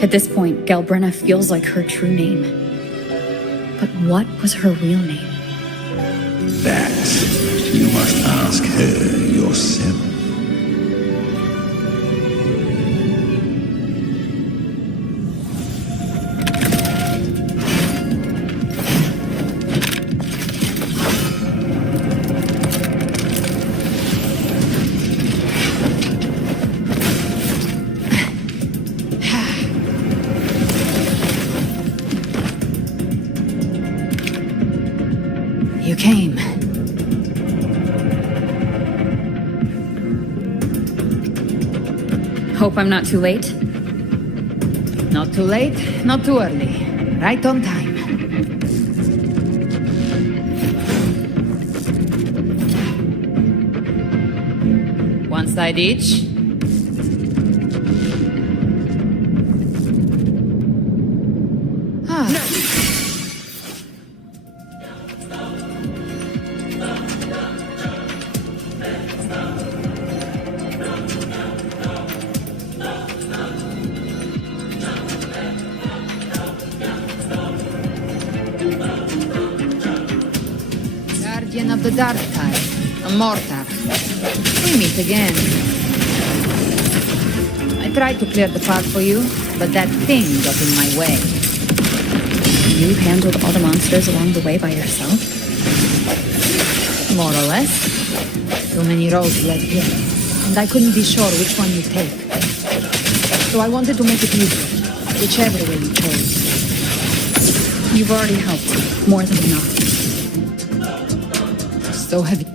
At this point, Galbrenna feels like her true name. But what was her real name? That you must ask her yourself. You came. Hope I'm not too late? Not too late, not too early. Right on time. One side each. dark tide, a mortar. We meet again. I tried to clear the path for you, but that thing got in my way. You handled all the monsters along the way by yourself? More or less. Too many roads led here, and I couldn't be sure which one you take. So I wanted to make it easy, whichever way you chose. You've already helped. More than enough. So have you.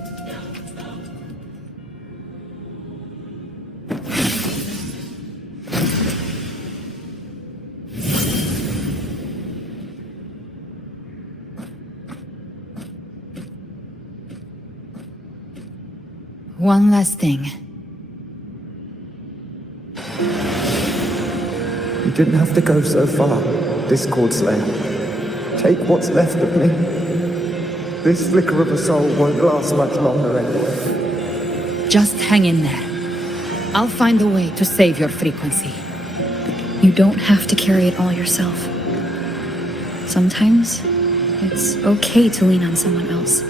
One last thing. You didn't have to go so far, Discord Slayer. Take what's left of me. This flicker of a soul won't last much longer anyway. Just hang in there. I'll find a way to save your frequency. You don't have to carry it all yourself. Sometimes, it's okay to lean on someone else.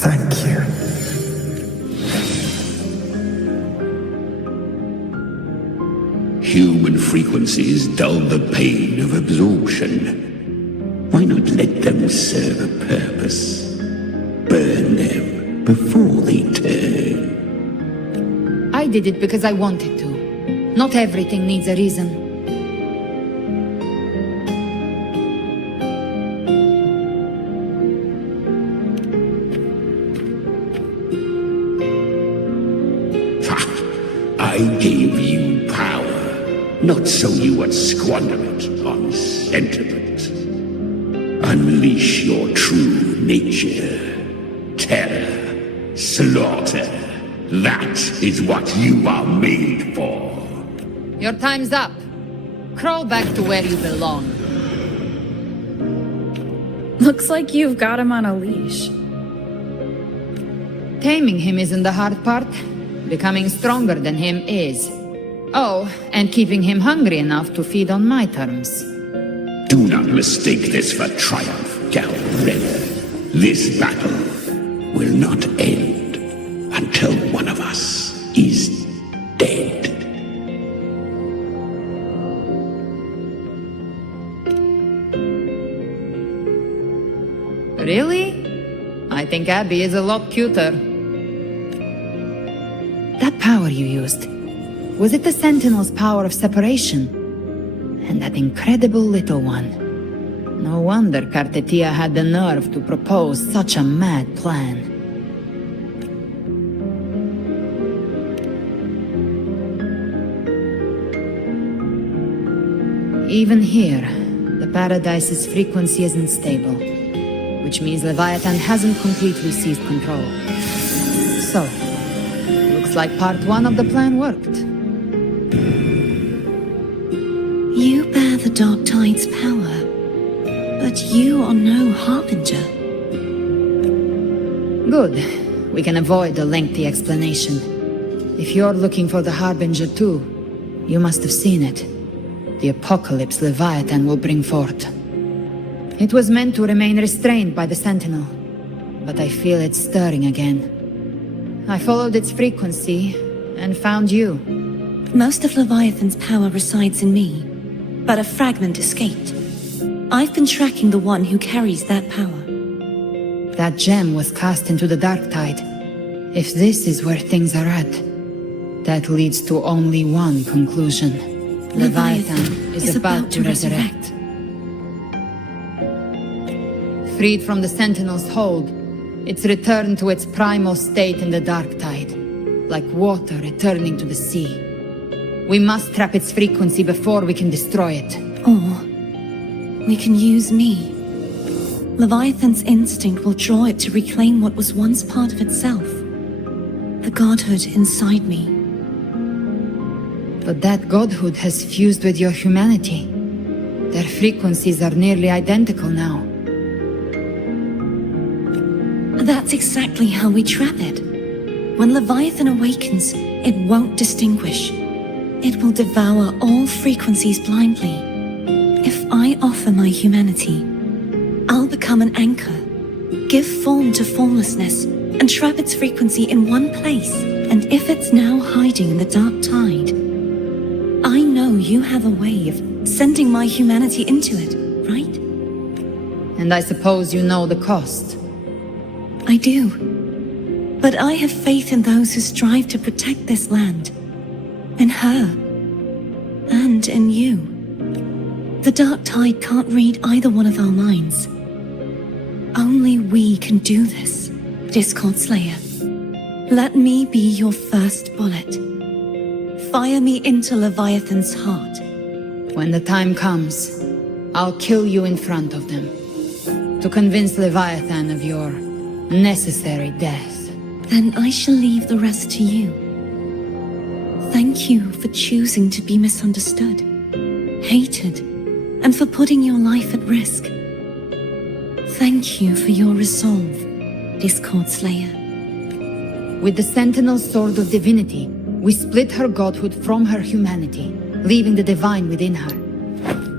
Thank you. Human frequencies dull the pain of absorption. Why not let them serve a purpose? Burn them before they turn. I did it because I wanted to. Not everything needs a reason. I gave you power, not so you would squander it on sentiment. Unleash your true nature. Terror, slaughter. That is what you are made for. Your time's up. Crawl back to where you belong. Looks like you've got him on a leash. Taming him isn't the hard part. Becoming stronger than him is. Oh, and keeping him hungry enough to feed on my terms. Do not mistake this for triumph, Galbreda. This battle will not end until one of us is dead. Really? I think Abby is a lot cuter. That power you used, was it the Sentinel's power of separation? And that incredible little one. No wonder Kartetia had the nerve to propose such a mad plan. Even here, the Paradise's frequency isn't stable, which means Leviathan hasn't completely seized control. So, looks like part one of the plan worked. You bear the Dark Tide's power, but you are no Harbinger. Good. We can avoid a lengthy explanation. If you're looking for the Harbinger too, you must have seen it. The apocalypse Leviathan will bring forth. It was meant to remain restrained by the Sentinel, but I feel it stirring again. I followed its frequency and found you. Most of Leviathan's power resides in me, but a fragment escaped. I've been tracking the one who carries that power. That gem was cast into the Dark Tide. If this is where things are at, that leads to only one conclusion. Leviathan is about to resurrect. Freed from the Sentinel's hold, it's returned to its primal state in the Dark Tide, like water returning to the sea. We must trap its frequency before we can destroy it. Or we can use me. Leviathan's instinct will draw it to reclaim what was once part of itself. The godhood inside me. But that godhood has fused with your humanity. Their frequencies are nearly identical now. That's exactly how we trap it. When Leviathan awakens, it won't distinguish. It will devour all frequencies blindly. If I offer my humanity, I'll become an anchor, give form to formlessness, and trap its frequency in one place. And if it's now hiding in the dark tide, I know you have a way of sending my humanity into it, right? And I suppose you know the cost. I do. But I have faith in those who strive to protect this land. In her. And in you. The dark tide can't read either one of our minds. Only we can do this, Discord Slayer. Let me be your first bullet. Fire me into Leviathan's heart. When the time comes, I'll kill you in front of them. To convince Leviathan of your necessary death. Then I shall leave the rest to you. Thank you for choosing to be misunderstood, hated, and for putting your life at risk. Thank you for your resolve, Discord Slayer. With the Sentinel Sword of Divinity, we split her godhood from her humanity, leaving the divine within her.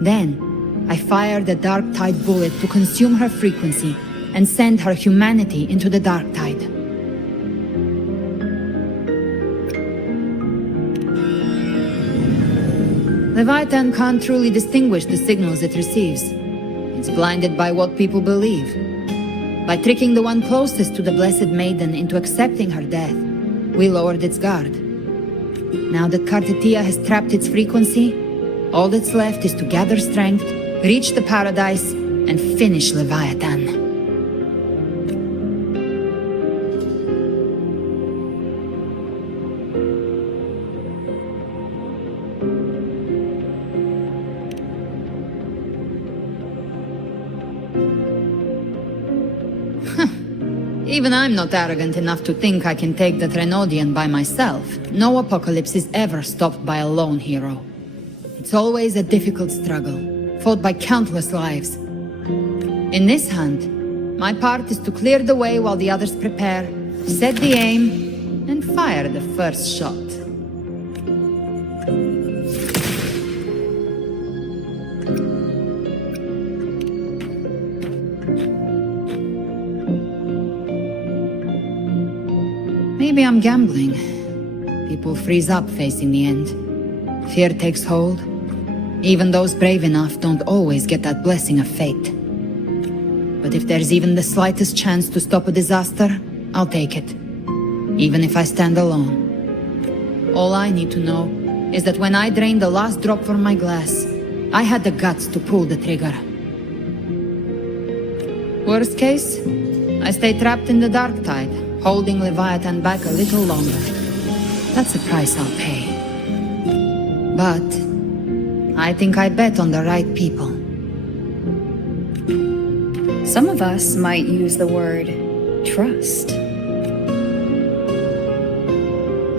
Then, I fired the Dark Tide bullet to consume her frequency and send her humanity into the Dark Tide. Leviathan can't truly distinguish the signals it receives. It's blinded by what people believe. By tricking the one closest to the Blessed Maiden into accepting her death, we lowered its guard. Now that Kartetia has trapped its frequency, all that's left is to gather strength, reach the paradise, and finish Leviathan. Even I'm not arrogant enough to think I can take the Threnodian by myself. No apocalypse is ever stopped by a lone hero. It's always a difficult struggle, fought by countless lives. In this hunt, my part is to clear the way while the others prepare, set the aim, and fire the first shot. Maybe I'm gambling. People freeze up facing the end. Fear takes hold. Even those brave enough don't always get that blessing of fate. But if there's even the slightest chance to stop a disaster, I'll take it. Even if I stand alone. All I need to know is that when I drained the last drop from my glass, I had the guts to pull the trigger. Worst case, I stay trapped in the Dark Tide, holding Leviathan back a little longer. That's the price I'll pay. But I think I bet on the right people. Some of us might use the word trust.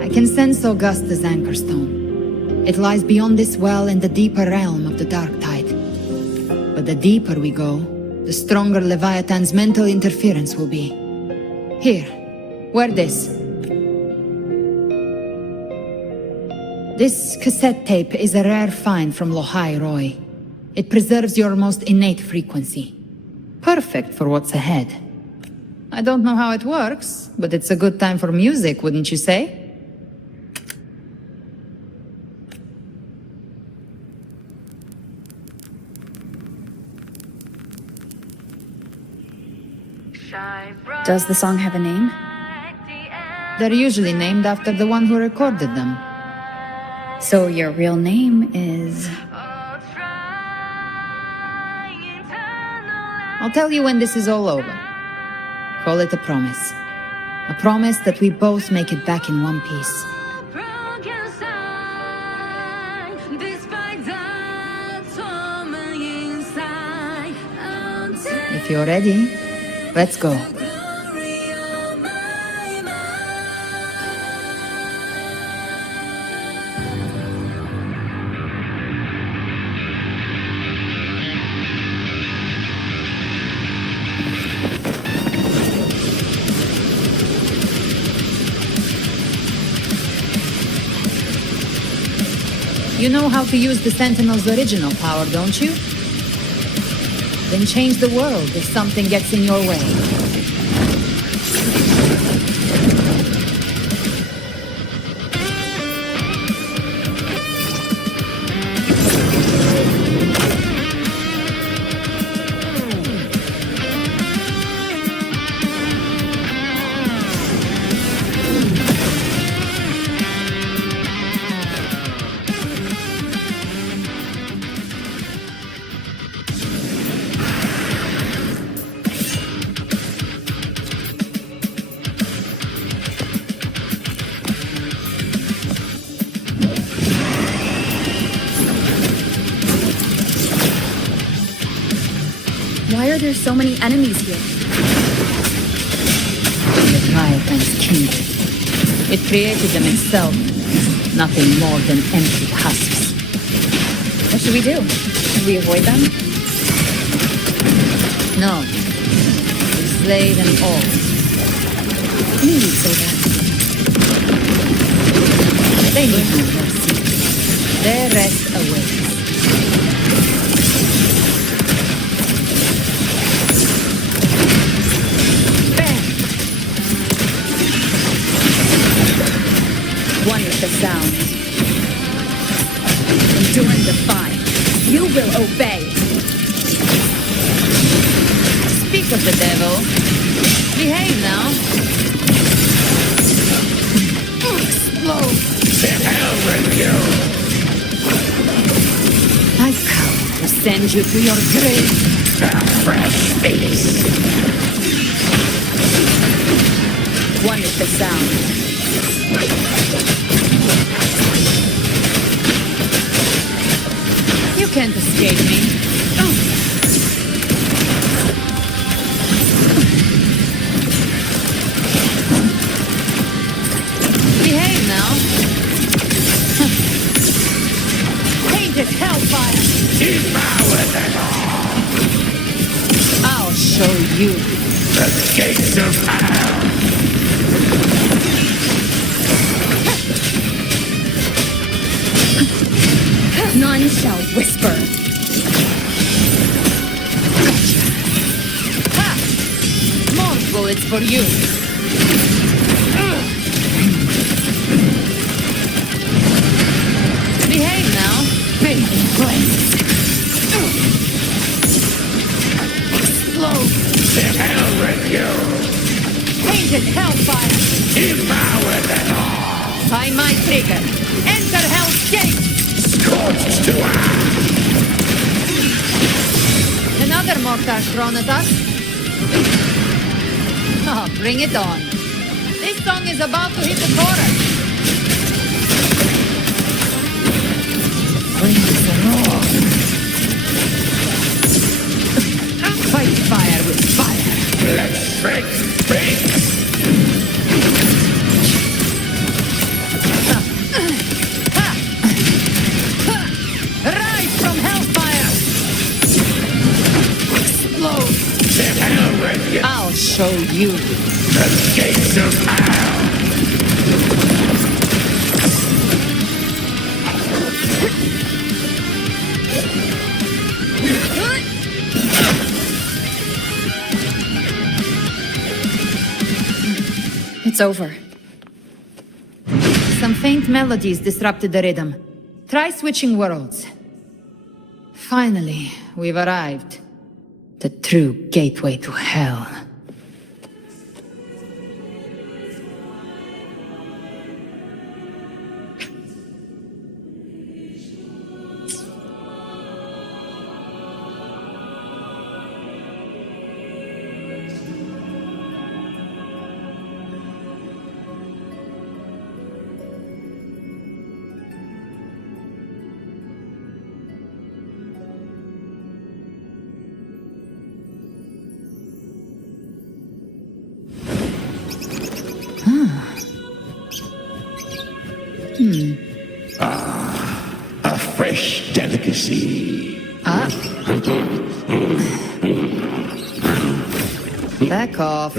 I can sense Augusta's anchorstone. It lies beyond this well in the deeper realm of the Dark Tide. But the deeper we go, the stronger Leviathan's mental interference will be. Here, wear this. This cassette tape is a rare find from Lohai Roy. It preserves your most innate frequency. Perfect for what's ahead. I don't know how it works, but it's a good time for music, wouldn't you say? Does the song have a name? They're usually named after the one who recorded them. So your real name is... I'll tell you when this is all over. Call it a promise. A promise that we both make it back in one piece. If you're ready, let's go. You know how to use the Sentinel's original power, don't you? Then change the world if something gets in your way. Why are there so many enemies here? Leviathan's kingdom. It created them itself. Nothing more than empty husks. What should we do? Should we avoid them? No. We slay them all. I knew you'd say that. They need no mercy. Their rest awaits. One with the sound. Endure the fire. You will obey. Speak of the devil. Behave now. Explode. The hell with you! I've come to send you to your grave. A fresh face. One with the sound. You can't escape me. Behave now. Painted hellfire. Devour them all. I'll show you. The gates of hell. None shall whisper. Ha! More bullets for you. Behave now. Painted flames. Explode. The hell with you. Painted hellfire. Devour them all. By my trigger. Enter Hell's Gate. Scorched to earth. Another mortar thrown at us. Oh, bring it on. This song is about to hit the chorus. Flames roar. Fight fire with fire. Let's break things. Rise from hellfire! Explode! The hell with you. I'll show you. The gates of hell. It's over. Some faint melodies disrupted the rhythm. Try switching worlds. Finally, we've arrived. The true gateway to hell. A fresh delicacy. Back off.